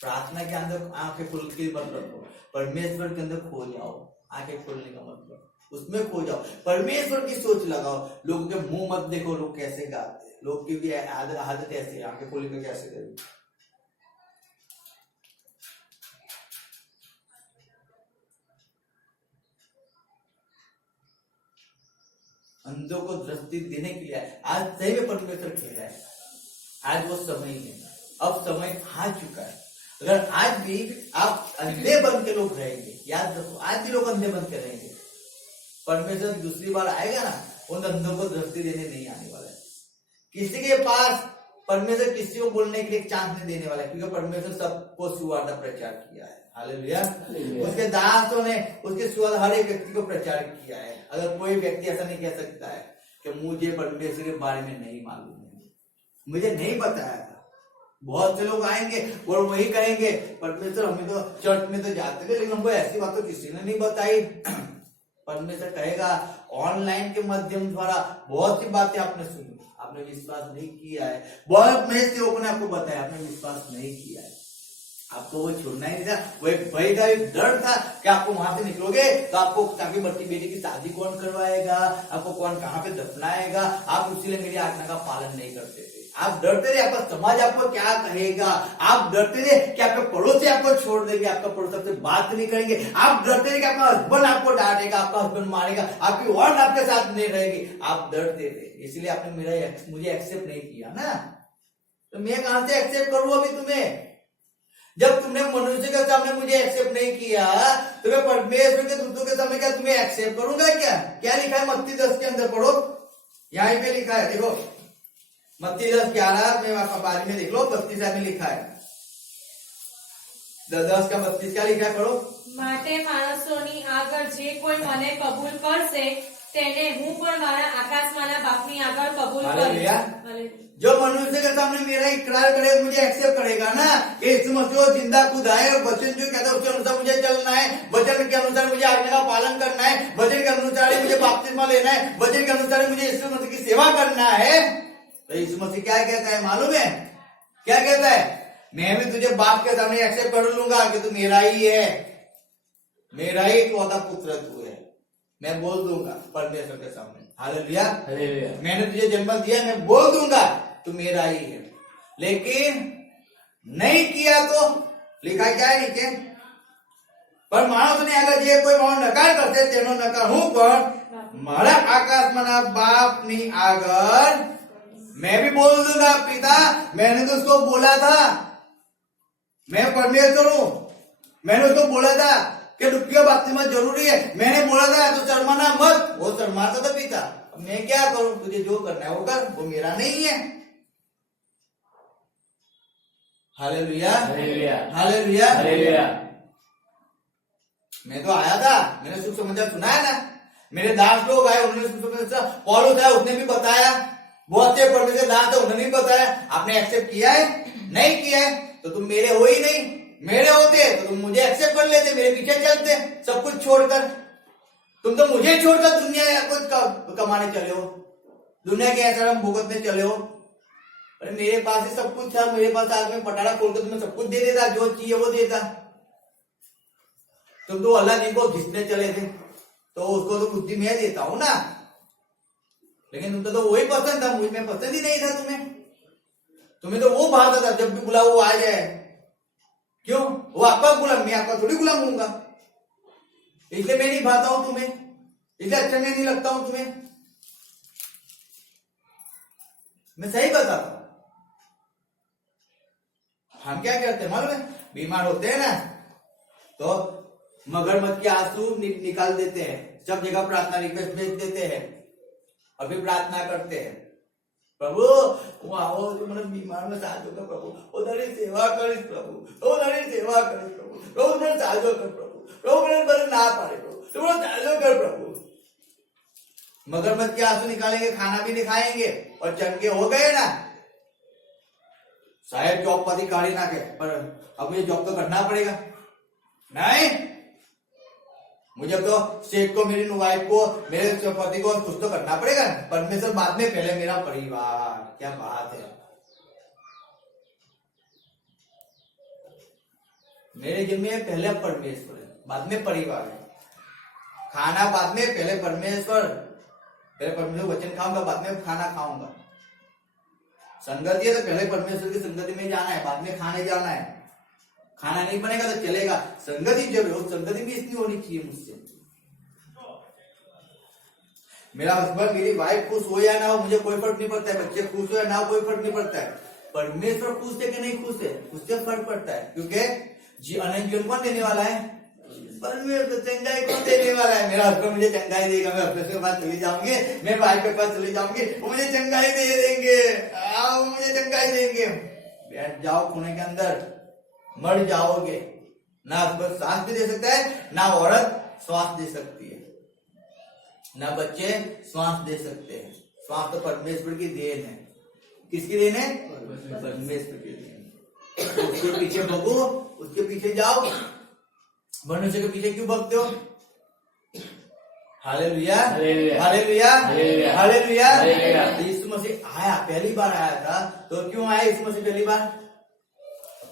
प्रार्थना के अंदर आंखें खोल के मत रखो, परमेश्वर के अंदर खो जाओ। आंखें खोलने का मतलब उसमें खो जाओ, परमेश्वर की सोच लगाओ। लोगों के मुंह मत देखो, लोग कैसे गाते हैं, लोग की भी आदत ऐसी है, आंखें खोल कर कैसे करें। अंधों को दृष्टि देने के लिए आज सही में परमेश्वर कह रहा है, आज वो समय है, अब समय आ चुका है। अगर आज भी आप अंधे बन के लोग रहेंगे, याद रखो, आज भी लोग अंधे बन के रहेंगे, परमेश्वर दूसरी बार आएगा ना, उन अंधों को दृष्टि देने नहीं आने वाला है। किसी के पास परमेश्वर किसी को बोलने के लिए चांस नहीं देने वाला है, क्योंकि परमेश्वर सबको सुवार्ता प्रचार किया है। हालेलुया। उसके दासों ने उसके सुवार्ता हर एक व्यक्ति को प्रचार किया है। अगर कोई व्यक्ति ऐसा नहीं कह सकता है कि मुझे परमेश्वर के बारे में नहीं मालूम है, मुझे नहीं बताया था। बहुत से लोग आएंगे और वही कहेंगे, परमेश्वर हमें तो चर्च में तो जाते थे, लेकिन हमको ऐसी बात तो किसी ने नहीं बताई। परमेश्वर कहेगा, ऑनलाइन के माध्यम द्वारा बहुत सी बातें आपने सुनी, आपने विश्वास नहीं किया है। बहुत मेरे सेवकों ने आपको बताया, आपने विश्वास नहीं किया है। आपको वो छोड़ना ही नहीं था, वो एक भय का एक डर था कि आपको वहां से निकलोगे तो आपको ताकि बच्ची बेटी की शादी कौन करवाएगा, आपको कौन कहाँ पे दफनाएगा। आप इसीलिए मेरी आज्ञा का पालन नहीं करते थे। आप डरते थे आपका समाज आपको क्या कहेगा, आप डरते थे कि आपके पड़ोसी आपको छोड़ देंगे, आपका पड़ोसी आपसे बात नहीं करेंगे, आप डरते थे कि आपका हस्बैंड आपको डांटेगा, आपका हस्बैंड मारेगा, आपकी वाइफ आपके साथ नहीं रहेगी। आप डरते थे, इसलिए आपने मुझे एक्सेप्ट नहीं किया ना, तो मैं कहां से एक्सेप्ट करूं अभी तुम्हें। जब तुमने मनुष्य के सामने मुझे एक्सेप्ट नहीं किया, तो मैं परमेश्वर के दूतों के सामने क्या तुम्हें एक्सेप्ट करूंगा क्या? क्या लिखा है मत्ती 10 के अंदर, पढ़ो, यहीं पे लिखा है, देखो मत्ती 10:11 में आपका बारी में देख लो, 32 में लिखा है, 10 का 32 क्या लिखा है, पढ़ो। માટે માણસોની આગળ જે કોઈ મને કબૂલ કરશે તેને હું પણ મારા આકાશમાંના બાપની આગળ કબૂલ કરીશ। जो मनुष्य के सामने मेरा इकरार करेगा, मुझे एक्सेप्ट करेगा ना कि यीशु मसीह जिंदा खुदा है और वचन जो कहता है उसके अनुसार मुझे चलना है, वचन के अनुसार मुझे आज्ञा का पालन करना है, वचन के अनुसार ही मुझे बपतिस्मा लेना है, वचन के अनुसार ही मुझे यीशु मसीह की सेवा करना है, तो यीशु मसीह क्या कहता है मालूम है? क्या कहता है? मैं भी तुझे बाप के सामने एक्सेप्ट कर लूंगा कि तू मेरा ही है, मेरा ही इकलौता पुत्र तू है, मैं बोल दूंगा परमेश्वर के सामने। हालेलुया। मैंने तुझे जन्म दिया, मैं बोल दूंगा तू मेरा ही है। लेकिन नहीं किया तो लिखा क्या है नीचे? पर मानव ने अगर ये कोई मानव नकार करते तेनो नकार हूं, पर मारा आकाशमाना बापनी आगर मैं भी बोल दूंगा पिता मैंने तो उसको बोला था, मैं परमेश्वर हूं, मैंने उसको बोला था कि डुबकी बपतिस्मा जरूरी है, मैंने बोला था तो शर्माना मत, वो शर्माता था पिता। मैं क्या करूं, तुझे जो करना है वो कर, वो मेरा नहीं है। Hallelujah, hallelujah, hallelujah. मैं तो आया था, मैंने सुख समाचार सुनाया ना, मेरे दास लोग आए, उन्होंने सुख समाचार, पौलुस आया उसने भी बताया, बहुत से परमेश्वर दास थे उन्होंने भी बताया। आपने एक्सेप्ट किया है? नहीं किया है तो तुम मेरे हो ही नहीं। मेरे होते तो तुम मुझे एक्सेप्ट कर लेते, मेरे पीछे चलते सब कुछ छोड़कर। तुम तो मुझे छोड़कर दुनिया कुछ कमाने चले हो। दुनिया के ऐसा हम भुगतने चले हो। अरे मेरे पास ही सब कुछ था, मेरे पास आज में पटारा खोल के तुम्हें सब कुछ दे देता, जो चाहिए वो देता। तुम तो अल्लाह जी को घिसने चले थे, तो उसको तो बुद्धि मैं देता हूं ना। लेकिन तुम तो वही पसंद था, मुझ में पसंद ही नहीं था तुम्हें। तुम्हें तो वो भाता था, जब भी बुलाओ वो आ जाए। क्यों? वो आपका गुलाम, मैं आपका थोड़ी गुलाम हूंगा। इसलिए मैं नहीं भाता हूं तुम्हें, इसलिए अच्छा मैं नहीं लगता हूं तुम्हें। मैं सही बताता हूं। हम क्या करते हैं मालूम है? बीमार होते हैं ना, तो मगरमच्छ के आंसू निकाल देते हैं, सब जगह प्रार्थना रिक्वेस्ट भेज देते हैं, और फिर प्रार्थना करते हैं, प्रभु मतलब बीमार में साहाଯ୍य कर प्रभु, उधर सेवा करिस प्रभु, उधर सेवा करिस प्रभु, प्रभु उधर साहाଯ୍य कर प्रभु, प्रभु उधर ना पारे प्रभु, तुम साहाଯ୍य कर प्रभु। मगरमच्छ के आंसू निकालेंगे, खाना भी नहीं खाएंगे, और चंगे हो गए ना। शायद जॉब पति गाड़ी ना के, पर अब मुझे जॉब तो करना पड़ेगा। नहीं, मुझे तो सेठ को, मेरी वाइफ को, मेरे पति को कुछ तो करना पड़ेगा। परमेश्वर बाद में, पहले मेरा परिवार। क्या बात है! मेरे जिम्मे पहले परमेश्वर है, बाद में परिवार है। खाना बाद में, पहले परमेश्वर। पहले परमेश्वर वचन खाऊंगा, बाद में खाना खाऊंगा। संगति है तो पहले परमेश्वर की संगति में जाना है, बाद में खाने जाना है। खाना नहीं बनेगा तो चलेगा, संगति जब हो, संगति भी इतनी होनी चाहिए मुझसे। मेरा हस्बैंड, मेरी वाइफ खुश हो या ना हो, मुझे कोई फर्क नहीं पड़ता है। बच्चे खुश हो या ना हो, कोई फर्क नहीं पड़ता है। परमेश्वर खुश है कि नहीं खुश है, उससे फर्क पड़ता है। क्योंकि अनंत जीवन कौन देने वाला है? परमेश्वर। चंगाई कौन देने वाला है? मेरा हस्बैंड मुझे चंगाई देगा। मैं अपने के पास चली जाऊंगी, मैं भाई के पास चली जाऊंगी, वो मुझे चंगाई दे देंगे, वो मुझे चंगाई देंगे। बैठ जाओ खूने के अंदर, मर जाओगे। ना हस्बैंड सांस भी दे सकता है, ना औरत श्वास दे सकती है, ना बच्चे श्वास दे सकते हैं। श्वास तो परमेश्वर की देन है। किसकी देन है? परमेश्वर की देन। तो उसके पीछे भगो, उसके पीछे जाओ। मनुष्य के पीछे क्यों भगते हो? Hallelujah, hallelujah, hallelujah. Yeshu Masih आया, पहली बार आया था, तो क्यों आया यीशु मसीह पहली बार?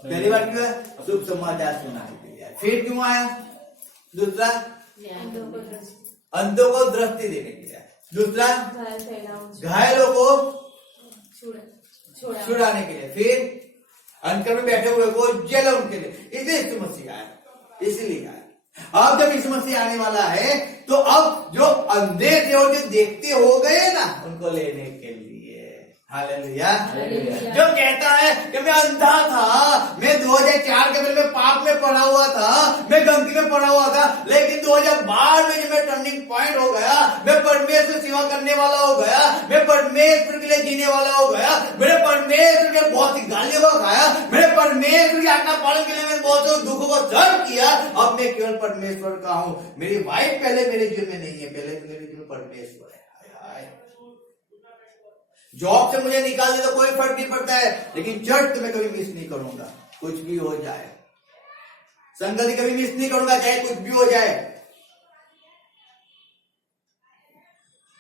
पहली बार क्यों है? शुभ समाचार सुनाने के लिए। फिर क्यों आया? दूसरा, अंधों को दृष्टि देने के लिए। दूसरा, घायलों को छुड़ाने के लिए। फिर अंकर में बैठे हुए को जेल उनके लिए। इसलिए यीशु मसीह आया, इसीलिए आया। अब जब यीशु मसीह आने वाला है, तो अब जो अंधे थे और जो देखते हो गए ना, उनको लेने के लिए। हालेलुया। जो कहता है कि मैं अंधा था, मैं 2004 के अंदर में पाप में पड़ा हुआ था, मैं गंदगी में पड़ा हुआ था, लेकिन 2012 में जब मैं टर्निंग पॉइंट हो गया, मैं परमेश्वर सेवा करने वाला हो गया, मैं परमेश्वर के लिए जीने वाला हो गया, मैंने परमेश्वर के बहुत सी गालियों को खाया, मैंने परमेश्वर की आज्ञा पालन के लिए मैंने बहुत से दुखों को सहन किया। अब मैं केवल परमेश्वर का हूं। मेरी वाइफ पहले मेरे जीवन में नहीं है, पहले तो मेरे जीवन परमेश्वर है। जॉब से मुझे निकाल दे तो कोई फर्क नहीं पड़ता है, लेकिन चर्च तो मैं कभी मिस नहीं करूंगा, कुछ भी हो जाए। संगति कभी मिस नहीं करूंगा, चाहे कुछ भी हो जाए,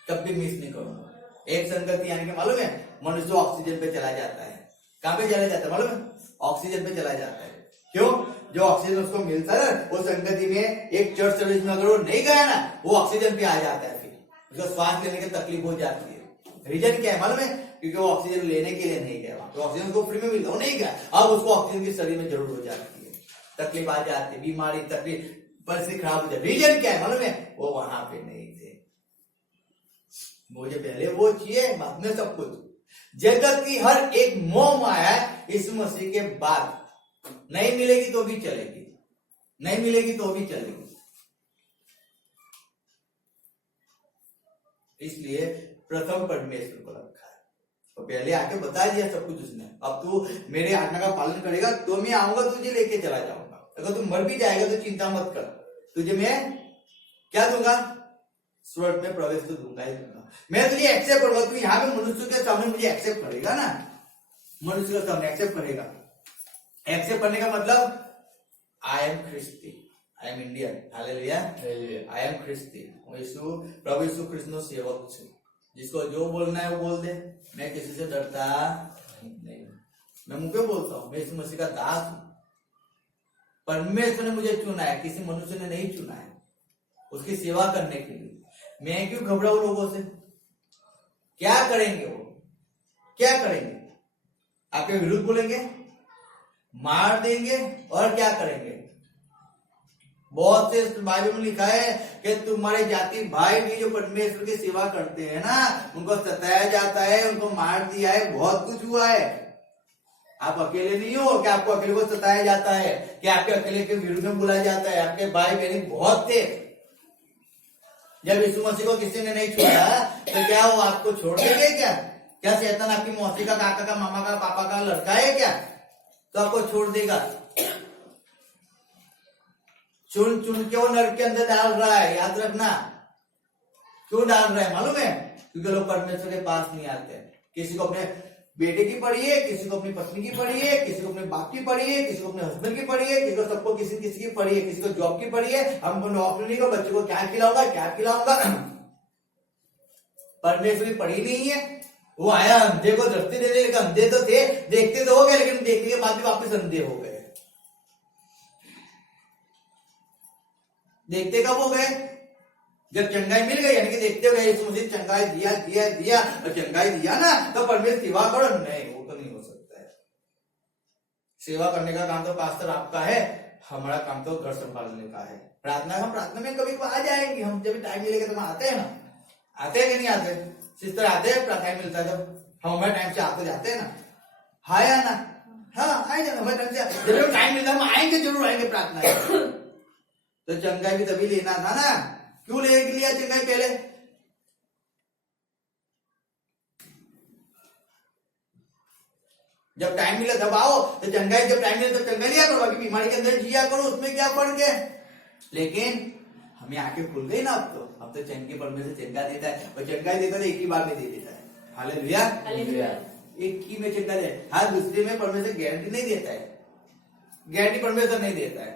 तब भी मिस नहीं करूंगा। एक संगति यानी कि मालूम है, मनुष्य ऑक्सीजन पे चला जाता है। कहां पे चला जाता है मालूम है? ऑक्सीजन पे चला जाता है। क्यों? जो ऑक्सीजन उसको मिलता है ना, वो संगति में एक चर्च सर्विस में अगर वो नहीं गया ना, वो ऑक्सीजन पे आ जाता है, फिर उसको सांस लेने की तकलीफ हो जाती है। रीजन क्या है मालूम है? क्योंकि वो ऑक्सीजन लेने के लिए नहीं गया, तो ऑक्सीजन को फ्री में मिलता, वो नहीं गया। अब उसको ऑक्सीजन की शरीर में जरूरत हो जाती है, तकलीफ आ जाती है, बीमारी, तकलीफ, परिस्थिति खराब हो जाती है। रीजन क्या है मालूम है? वो वहां पे नहीं थे। मुझे पहले वो चाहिए, बाद में सब कुछ। जगत की हर एक मोह माया इस मसीह के बाद नहीं मिलेगी तो भी चलेगी, नहीं मिलेगी तो भी चलेगी। इसलिए प्रथम परमेश्वर को रखा है, तो पहले आके बता दिया सब कुछ उसने। अब तू मेरे आज्ञा का पालन करेगा तो मैं आऊंगा, तुझे लेके चला जाऊंगा। अगर तू मर भी जाएगा तो चिंता मत कर, तुझे मैं क्या दूंगा? स्वर्ग में प्रवेश तो दूंगा ही दूंगा। मैं तुझे एक्सेप्ट करूंगा। तू यहाँ पे मनुष्य के सामने मुझे एक्सेप्ट करेगा ना, मनुष्य के सामने एक्सेप्ट करेगा। एक्सेप्ट करने का मतलब आई एम ख्रिस्ती, I am Indian. Hallelujah, I am ख्रिस्ती। प्रभु यीशु ख्रिस्त નો સેવક છું, जिसको जो बोलना है वो बोल दे। मैं किसी से डरता नहीं, मैं मुंह पे बोलता हूँ। मैं यीशु मसीह का दास हूँ। परमेश्वर ने मुझे चुना है, किसी मनुष्य ने नहीं चुना है उसकी सेवा करने के लिए। मैं क्यों घबराऊं लोगों से? क्या करेंगे वो? क्या करेंगे? आपके विरुद्ध बोलेंगे, मार देंगे, और क्या करेंगे? बहुत से बाइबल में लिखा है कि तुम्हारे जाति भाई भी जो परमेश्वर की सेवा करते हैं ना, उनको सताया जाता है, उनको मार दिया है, बहुत कुछ हुआ है। आप अकेले नहीं हो कि आपको अकेले को सताया जाता है, कि आपके अकेले के विरुद्ध में बुलाया जाता है। आपके भाई बहन बहुत थे। जब यीशु मसीह को किसी ने नहीं छोड़ा तो क्या वो आपको छोड़ देंगे क्या? क्या शैतान आपकी मौसी का, काका का, मामा का, पापा का लड़का है क्या तो आपको छोड़ देगा? चुन चुन के वो नरक के अंदर डाल रहा है, याद रखना। क्यों डाल रहा है मालूम है? क्योंकि लोग परमेश्वर के पास नहीं आते। किसी को अपने बेटे की पड़ी है, किसी को अपनी पत्नी की पड़ी है, किसी को अपने बाप की पड़ी है, किसी को अपने हस्बैंड की पड़ी है, किसी को सबको किसी किसी की पड़ी है, किसी को जॉब की पड़ी है। हमको नौकरी को, बच्चों को क्या खिलाऊंगा, क्या खिलाऊंगा? परमेश्वर की पड़ी नहीं है। वो आया अंधे को दृष्टि देने, अंधे तो थे, देखते तो हो गए, लेकिन देखने के बाद भी वापस अंधे हो गए। देखते कब हो गए? जब चंगाई मिल गई, यानी कि देखते हुए यीशु मसीह चंगाई दिया दिया दिया और चंगाई दिया ना, तो परमेश्वर सेवा करो। नहीं, वो तो नहीं हो सकता है। सेवा करने का काम तो पास्टर आपका है, हमारा काम तो घर संभालने का है। प्रार्थना, हम प्रार्थना में कभी आ जाएंगे, हम जब टाइम मिलेगा तो आते हैं ना। आते हैं कि नहीं आते? सिस्टर आते हैं, टाइम मिलता है जब हम हमारे टाइम से आते जाते हैं ना। हाँ या ना? हाँ, आए जाना हमारे टाइम से। जब टाइम मिलता है हम आएंगे, जरूर आएंगे प्रार्थना। तो चंगाई भी तभी लेना था ना। क्यों ले लिया चंगाई पहले? जब टाइम मिला तब आओ, तो चंगाई जब टाइम मिले तब चंगाई लिया करो, बाकी बीमारी के अंदर जिया करो, उसमें क्या फर्क है? लेकिन हमें आंखें खुल गई ना अब तो चंगे परमेश्वर चंगा देता है, और चंगाई देता है एक ही बार में दे देता है। Hallelujah, hallelujah. एक ही में चंगा दे। हाँ, दूसरे में परमेश्वर गारंटी नहीं देता है। गारंटी परमेश्वर नहीं देता है।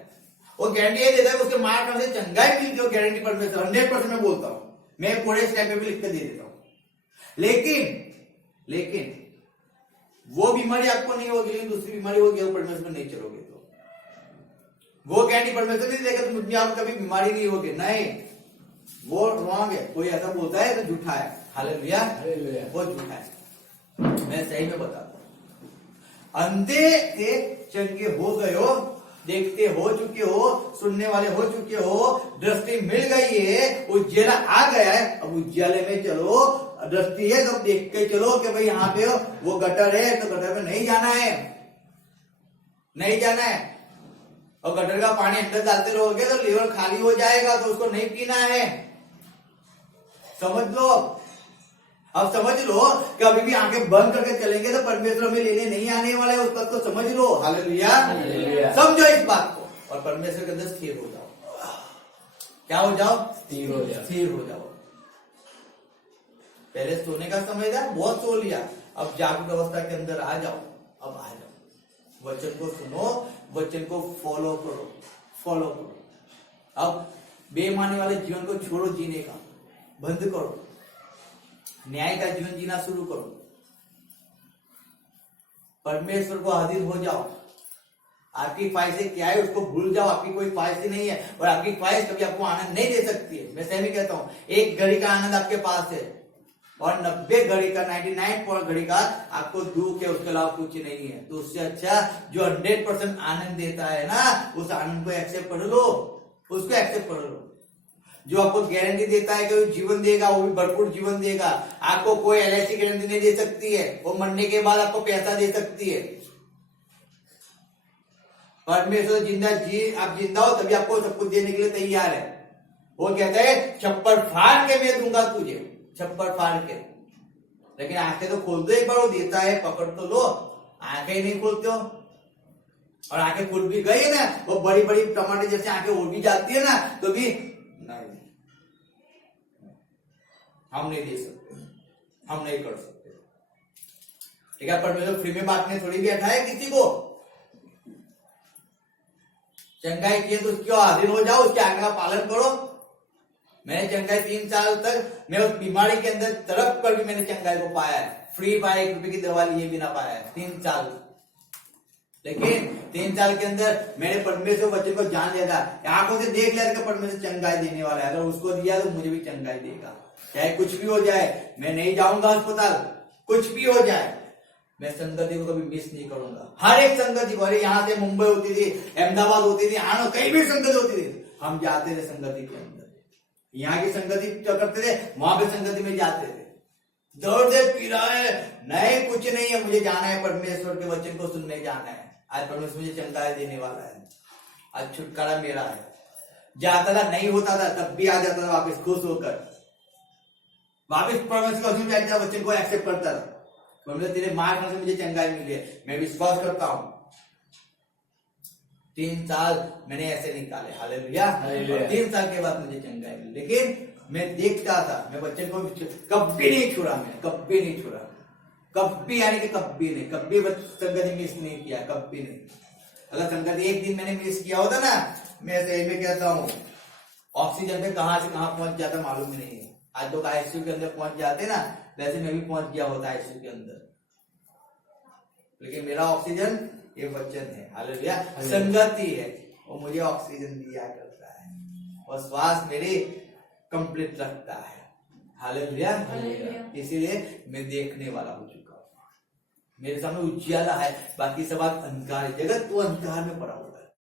वो गारंटी ये देता है उसके मार करने से चंगाई मिलती है। गारंटी परमेश्वर 100% मैं बोलता हूं, मैं पूरे स्टेप पे भी लिख के दे देता हूं। लेकिन वो बीमारी आपको नहीं होगी, लेकिन दूसरी बीमारी होगी, वो परमेश्वर नहीं चलोगे तो वो गारंटी परमेश्वर नहीं देगा तो मुझे आप कभी बीमारी नहीं होगी। नहीं, वो रॉन्ग है। कोई ऐसा बोलता है तो झूठा है। हालेलुया, वो झूठा है। मैं सही में बताता हूं। अंधे थे, चंगे हो गए हो, देखते हो चुके हो, सुनने वाले हो चुके हो, दृष्टि मिल गई है, उज्जैला आ गया है। अब उज्जैले में चलो, दृष्टि है तो देख के चलो कि भाई यहाँ पे वो गटर है, तो गटर में नहीं जाना है, नहीं जाना है। और गटर का पानी अंदर डालते रहोगे तो लीवर खाली हो जाएगा, तो उसको नहीं पीना है। समझ लो। अब समझ लो कि अभी भी आंखें बंद करके चलेंगे तो परमेश्वर में लेने नहीं आने वाला है। उस बात को समझ लो। हालेलुया, समझो इस बात को, और परमेश्वर के अंदर स्थिर हो जाओ। क्या हो जाओ? स्थिर हो जाओ, स्थिर हो जाओ। पहले सोने का समय था, बहुत सो लिया, अब जागरूक अवस्था के अंदर आ जाओ। अब आ जाओ, वचन को सुनो, वचन को फॉलो करो, फॉलो करो। अब बेईमानी वाले जीवन को छोड़ो, जीने का बंद करो, न्याय का जीवन जीना शुरू करो। परमेश्वर को अधीन हो जाओ। आपकी ख्वाहिशें क्या है उसको भूल जाओ। आपकी कोई ख्वाहिश नहीं है, और आपकी ख्वाहिश कभी आपको आनंद नहीं दे सकती है। मैं सही में कहता हूं, एक घड़ी का आनंद आपके पास है, और 90 घड़ी का, 99 घड़ी का आपको दुख है, उसके अलावा कुछ नहीं है। तो उससे अच्छा जो 100% आनंद देता है ना, उस आनंद को एक्सेप्ट कर लो, उसको एक्सेप्ट कर लो। जो आपको गारंटी देता है कि वो जीवन देगा, वो भी भरपूर जीवन देगा। आपको कोई LIC गारंटी नहीं दे सकती है, वो मरने के बाद आपको पैसा दे सकती है। परमेश्वर जिंदा जी, आप जिंदा हो तभी आपको सब कुछ देने के लिए तैयार है। वो कहता है छप्पर फाड़ के मैं दूंगा तुझे, छप्पर फाड़ के। लेकिन आंखें तो खोल दो एक बार, वो देता है, पकड़ तो लो। आंखें ही नहीं खोलते हो, और आंखें खुल भी गई ना, वो बड़ी बड़ी टमाटर जैसे आंखें उड़ भी जाती है ना, तो भी नहीं, हम नहीं दे सकते, हम नहीं कर सकते। ठीक है, परमेश्वर फ्री में बांटने थोड़ी भी बैठा है किसी को। चंगाई किए तो उसकी अधीन हो जाओ, उसके आज्ञा का पालन करो। मैंने चंगाई 3 साल तक मैं उस बीमारी के अंदर तड़प कर भी मैंने चंगाई को पाया है, फ्री पाया, 1 रुपए की दवा लिए बिना पाया है 3 साल। लेकिन 3 साल के अंदर मैंने परमेश्वर वचन को जान लिया था, आंखों से देख लिया था कि परमेश्वर चंगाई देने वाला है, अगर उसको दिया तो मुझे भी चंगाई देगा। चाहे कुछ भी हो जाए, मैं नहीं जाऊंगा अस्पताल, कुछ भी हो जाए, मैं संगति को कभी मिस नहीं करूंगा। हर एक संगति को, अरे यहाँ से मुंबई होती थी, अहमदाबाद होती थी, आनो कहीं भी संगति होती थी, हम जाते थे संगति के अंदर। यहाँ की संगति क्या करते थे, वहां पे संगति में जाते थे, दौड़ते पीराए, नहीं कुछ नहीं है, मुझे जाना है परमेश्वर के वचन को सुनने जाना है। आज परमेश्वर मुझे चंगाई देने वाला है, आज छुटकारा मेरा है। जाता था, नहीं होता था, तब भी आ जाता था वापस खुश होकर, वापस परमेश्वर का वचन को एक्सेप्ट करता था। परमेश्वर तेरे मार्ग से मुझे चंगाई मिली है, मैं विश्वास करता हूं। 3 साल मैंने ऐसे निकाले, हालेलुया। 3 साल के बाद मुझे चंगाई मिली, लेकिन मैं देखता था, मैं वचन को कभी नहीं छोड़ा, मैंने कभी नहीं छोड़ा, कभी, यानी कि कभी नहीं, कभी संगति मिस नहीं किया, कभी नहीं। अगर संगति एक दिन मैंने मिस किया होता ना, मैं सही में कहता हूँ ऑक्सीजन पे कहां से कहां पहुंच जाता मालूम ही नहीं है। आज लोग आईसीयू के अंदर पहुंच जाते ना, वैसे मैं भी पहुंच गया होता आईसीयू के अंदर, लेकिन मेरा ऑक्सीजन ये वचन है, हालेलुया। संगति है, वो मुझे ऑक्सीजन दिया करता है और श्वास मेरी कंप्लीट रखता है, हालेलुया। इसीलिए मैं देखने वाला हो चुका हूं, मेरे सामने उज्याला है, बाकी सब अंधकार है। जगत तो अंधकार में पड़ा हुआ है,